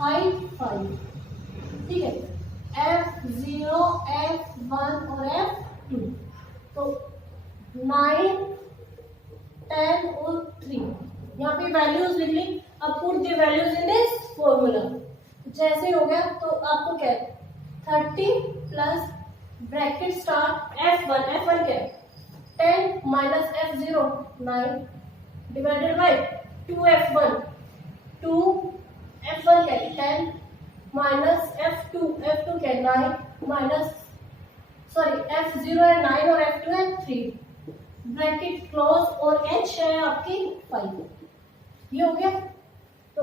हाइट 5। ठीक है, F0, F1 और F2, तो 9, 10 और 3, यहाँ पे वैल्यूज लिख ली। अब put the values in this formula. जैसे हो गया तो आपको क्या है 30 plus bracket start F1, F1 क्या है 10 minus F0 9 divided by 2F1, 2F1 क्या है 10 माइनस F2, F2 क्या है 9 माइनस सॉरी F0 है 9 और F2 है 3 ब्रैकेट क्लोज और H है आपकी 5। ये हो गया। तो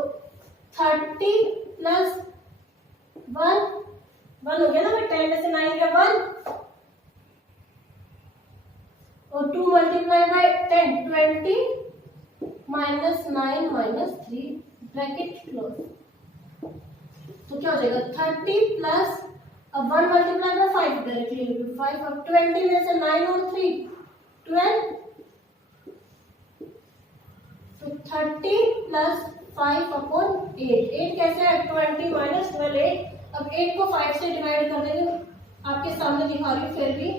30 प्लस 1 हो गया ना, 10 में से 9 गया 1 और 2 multiply bye 10 20 minus 9 minus 3 bracket close. तो क्या हो जाएगा 30 प्लस अब 1 मल्टीप्लाई बाय 5 डायरेक्टली 5 और 20 में से 9 और 3 12 तो 30 प्लस 5 अपॉन 8 कैसे है 20 माइनस 12 8। अब 8 को 5 से डिवाइड कर देंगे, आपके सामने दिखा रही हूँ, फिर भी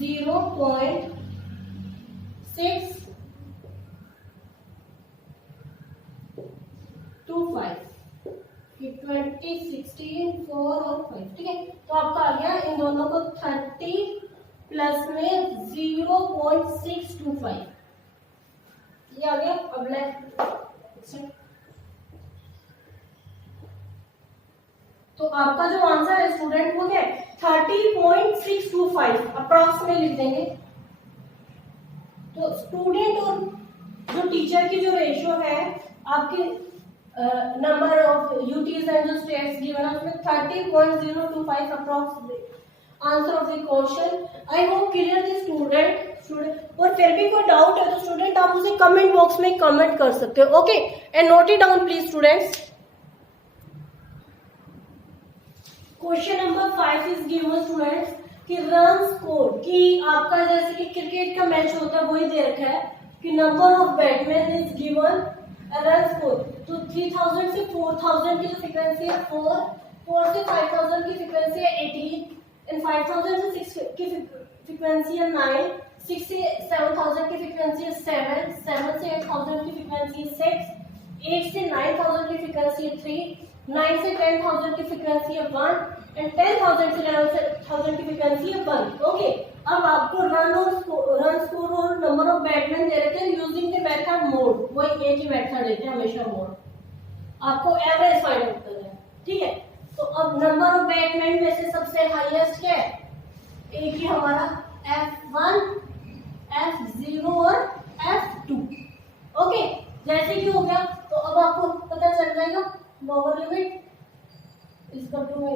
0.625 20 16 4 और 5। ठीक है, तो आपका आ गया इन दोनों को 30 प्लस में 0.625 ये आ गया। अब नेक्स्ट, तो आपका जो आंसर है स्टूडेंट वो क्या है 30.625 अप्रॉक्स में लिख देंगे। तो स्टूडेंट और जो टीचर की जो रेशियो है आपके नंबर ऑफ यूटीज एंड जो स्टेट्स गिवन है उसमें 30.025 approx answer of the question. I hope clear the student. और फिर भी कोई डाउट है तो स्टूडेंट आप उसे कमेंट बॉक्स में कमेंट कर सकते हो। Okay, and note it down please students. Question number 5 is given students कि रन स्कोर की आपका जैसे कि क्रिकेट का मैच होता है वही दे रखा है कि number of batsman is given run score. तो 3000 से 4000 की जो फ्रीक्वेंसी है 4 से 5000 की फ्रीक्वेंसी है 18 एंड 5000 से 6 की फ्रीक्वेंसी है 9, 6 से 7000 की फ्रीक्वेंसी है 7, 7 से 8000 की फ्रीक्वेंसी है 6, 8 से 9000 की फ्रीक्वेंसी है 3, 9 से 10,000 की फ्रीक्वेंसी है 1 एंड 10,000 से 11,000 की फ्रीक्वेंसी है 1। ओके, अब आपको रन स्कोर और नंबर ऑफ बैट्समैन दे रखे हैं यूजिंग द मेथड मोड। वही एक ही मेथड देते हैं हमेशा, मोड आपको एवरेज फाइंड आउट करना है। ठीक है, तो अब नंबर ऑफ बैट्समैन में से सबसे हाईएस्ट क्या है एक ही हमारा F1, F0 और F2। ओके, जैसे कि हो गया तो अब आपको पता चल जाएगा लोअर लिमिट इसका टू है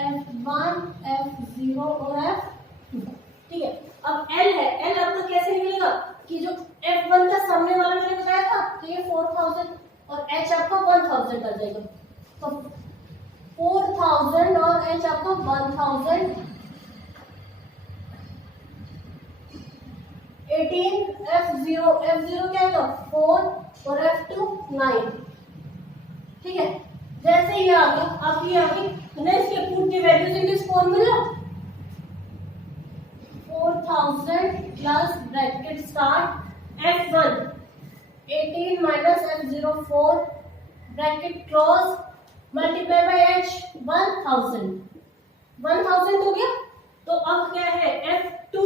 F1, F0 और F2। ठीक है, अब L है, L आपको कैसे निकलेगा कि जो F1 का सामने वाला मैंने बताया था तो ये 4000 और H आपका 1000 आ जाएगा। तो 4000 और H आपका 1000 18 F0 क्या है 4 और F2 9। ठीक है, जैसे ये आ गया आपकी आ गई नेक्स्ट के put the values in this formula 4000 plus bracket start F1 18 minus F0 4 bracket close multiply by H 1000 हो गया। तो अब क्या है F2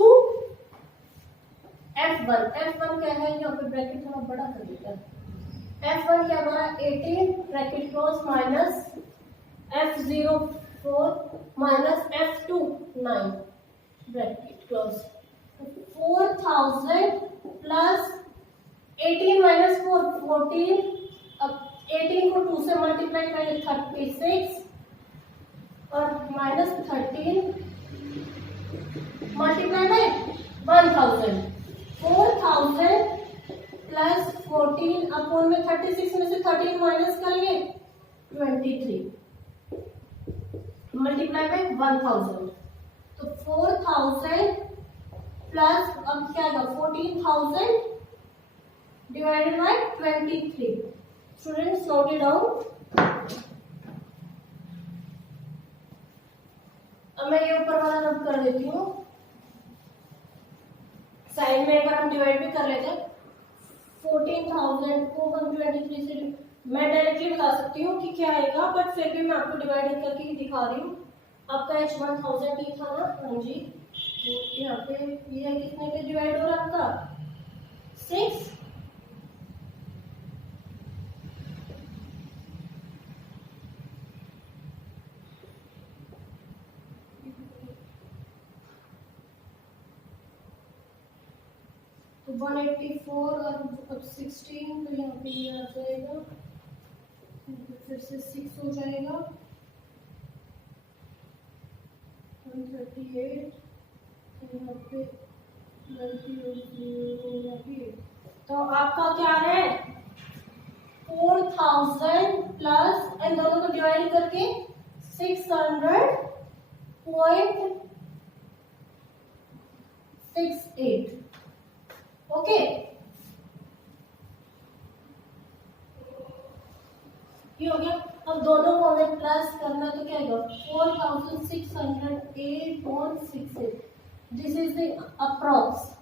F1 क्या है यहाँ पे ब्रैकेट थोड़ा बड़ा कर देता है। F1 क्या हमारा 18 bracket close minus F0 4 minus F2 9 bracket close 4000 plus 18 minus 4 14। अब 18 को 2 से मल्टीप्लाई करेंगे 36 और minus 13 multiply by 1000 4000 plus 14 upon में 36 में से 13 माइनस करेंगे 23 मल्टीप्लाई बाय 1000। तो 4000 प्लस अब क्या आएगा 14000 divided by 23। Students note it down. अब मैं ये ऊपर वाला रब कर देती हूँ साइड में एक बार हम डिवाइड भी कर लेते हैं। 14,000 को हम 23 से मैं डायरेक्टली बता सकती हूँ कि क्या आएगा, बट फिर भी मैं आपको डिवाइड करके ही दिखा रही हूँ। आपका H 1000 ही था ना? हाँ जी। तो यहाँ पे ये है कितने पे डिवाइड हो रहा है आपका? 6। तो 184 और अब 16, तो यहाँ पे ये आ जाएगा, फिर से 6 हो जाएगा, 138, यहाँ पे 98। तो आपका क्या है? 4000 प्लस इन दोनों को डिवाइड करके 600.68। ओके, ये हो गया। अब दोनों को हमें प्लस करना है, तो क्या होगा? 4608.68। This is the approx.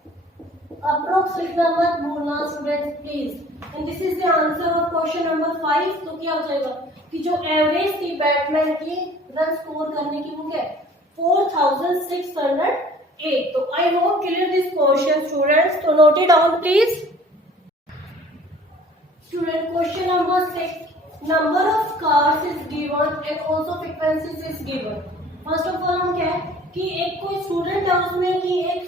Approx लिखना मत भूलना students please. And this is the answer of question number 5। तो क्या हो जाएगा कि जो एवरेज थी बैटमैन की रन स्कोर करने की, वो क्या है? 4608। तो I hope clear this question students. तो note it down please. Student question number 6, number of cars is given and also frequencies is given. First of all हम क्या है कि एक कोई स्टूडेंट है उसमें कि एक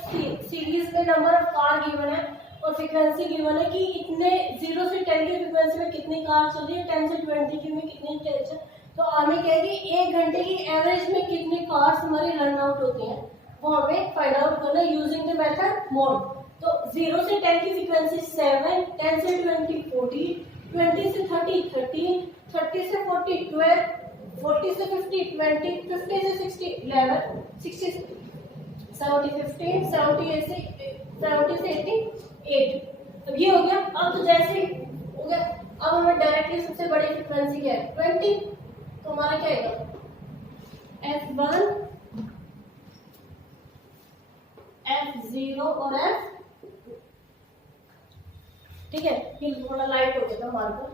सीरीज में नंबर ऑफ कार गिवन है और फ्रीक्वेंसी गिवन है कि इतने 0 से 10 की फ्रीक्वेंसी में कितनी कार चल रही है, 10 से 20 की में कितनी चल। तो हमें क्या है कि 1 घंटे की एवरेज में कितनी कार्स हमारी रन आउट होती हैं, वो हमें फाइंड आउट करना यूजिंग द मेथड मोड। तो 0 से 10 की फ्रीक्वेंसी 7, 10 से 20 40, 20 से 30 13, 30 से 40 12, 40 से 50 20, 50 से 60 11, 60 से 70 15, 70 से 80 8। अब ये हो गया। अब तो जैसे हो गया, अब हमें डायरेक्टली सबसे बड़ी फ्रीक्वेंसी क्या है? 20। तो हमारा क्या आएगा? F1, F0 और F। ठीक है, ये थोड़ा लाइट हो गया था हमारा।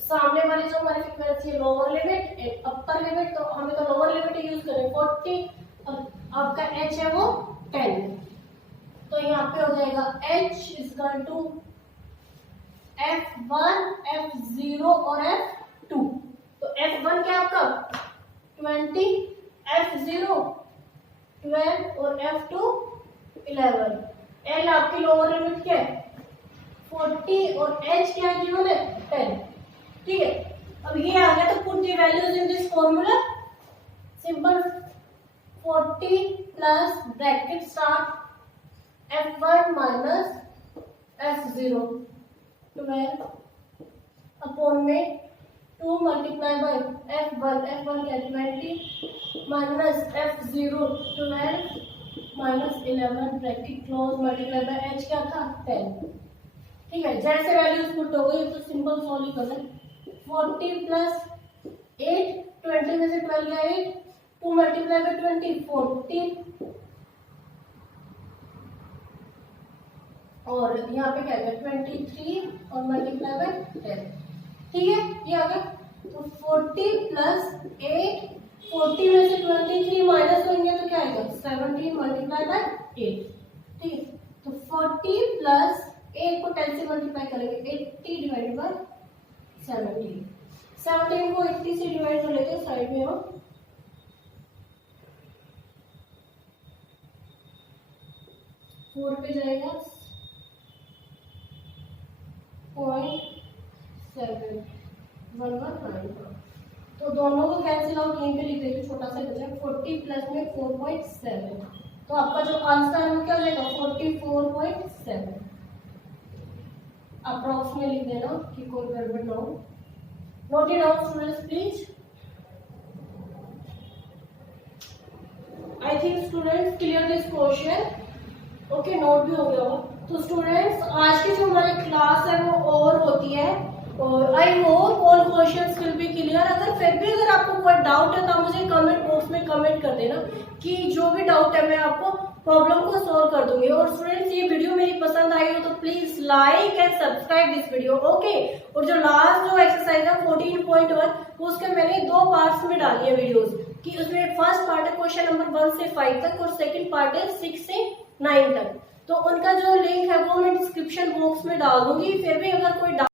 सामने वाली जो हमारी फ्रीक्वेंसी है lower limit and upper limit, तो हमें तो लोअर लिमिट यूज करें 40 और आपका H है वो 10। तो यहाँ पे हो जाएगा H equal to F1, F0 और F2। तो F1 क्या आपका 20, F0 12 और F2 11। L आपकी लोअर लिमिट क्या है? 40 और H क्या है गिवन है? 10। ठीक है, अब ये आ गया। तो put the values in this formula. Simple 40 plus bracket start F1 minus F0 12 upon में 2 मल्टीप्लाई बाय F1 क्या 20 minus F0 12 minus 11 bracket close multiply by H क्या था? 10। ठीक है, जैसे वैल्यूज पुट हो गई तो सिंपल सॉल्व ही करना है। 40 प्लस 8, 20 में से 12 गया 8, 2 मल्टीप्लाई बाय 20 40 और यहाँ पे क्या है 23 और मल्टीप्लाई बाय 10। ठीक है, ये आ गया। तो 40 प्लस 8, 40 में से 23 माइनस होंगे तो क्या आएगा 17 मल्टीप्लाई बाय 8। ठीक है, तो 40 प्लस 8 को 10 से मल्टीप्लाई करेंगे 80 डिवाइडेड बाय 17। 17 को 80 से डिवाइड कर लेते हैं साइड में हम। 4 पे जाएगा 0.71194। तो दोनों को कैंसिल आउट यहीं पे लिख देते, छोटा सा बचा 40 प्लस में 4.7। तो आपका जो आंसर है वो क्या हो जाएगा 44.7। अप्रॉक्स में लिख देना कि कोई गड़बड़ ना हो। Note it down students please. I think students clear this question. Okay, note भी हो गया होगा। तो स्टूडेंट्स आज की जो हमारी क्लास है वो और होती है और I hope all questions will be clear. अगर फिर भी आपको कोई डाउट है तो आप मुझे कमेंट बॉक्स में कमेंट कर देना कि जो भी डाउट है मैं आपको प्रॉब्लम को सॉल्व कर दूंगी। और स्टूडेंट्स ये वीडियो मेरी पसंद आई हो तो please like and subscribe this video, okay. और जो लास्ट जो एक्सरसाइज है 14.1 वो उसके मैंने 2 पार्ट्स में डाली है वीडियोस, कि उसमें फर्स्ट पार्ट है क्वेश्चन नंबर 1 से 5 तक और सेकंड पार्ट है 6 से 9 तक। तो उनका जो लिंक है वो मैं डिस्क्रिप्शन बॉक्स में डाल दूंगी। फिर भी अगर कोई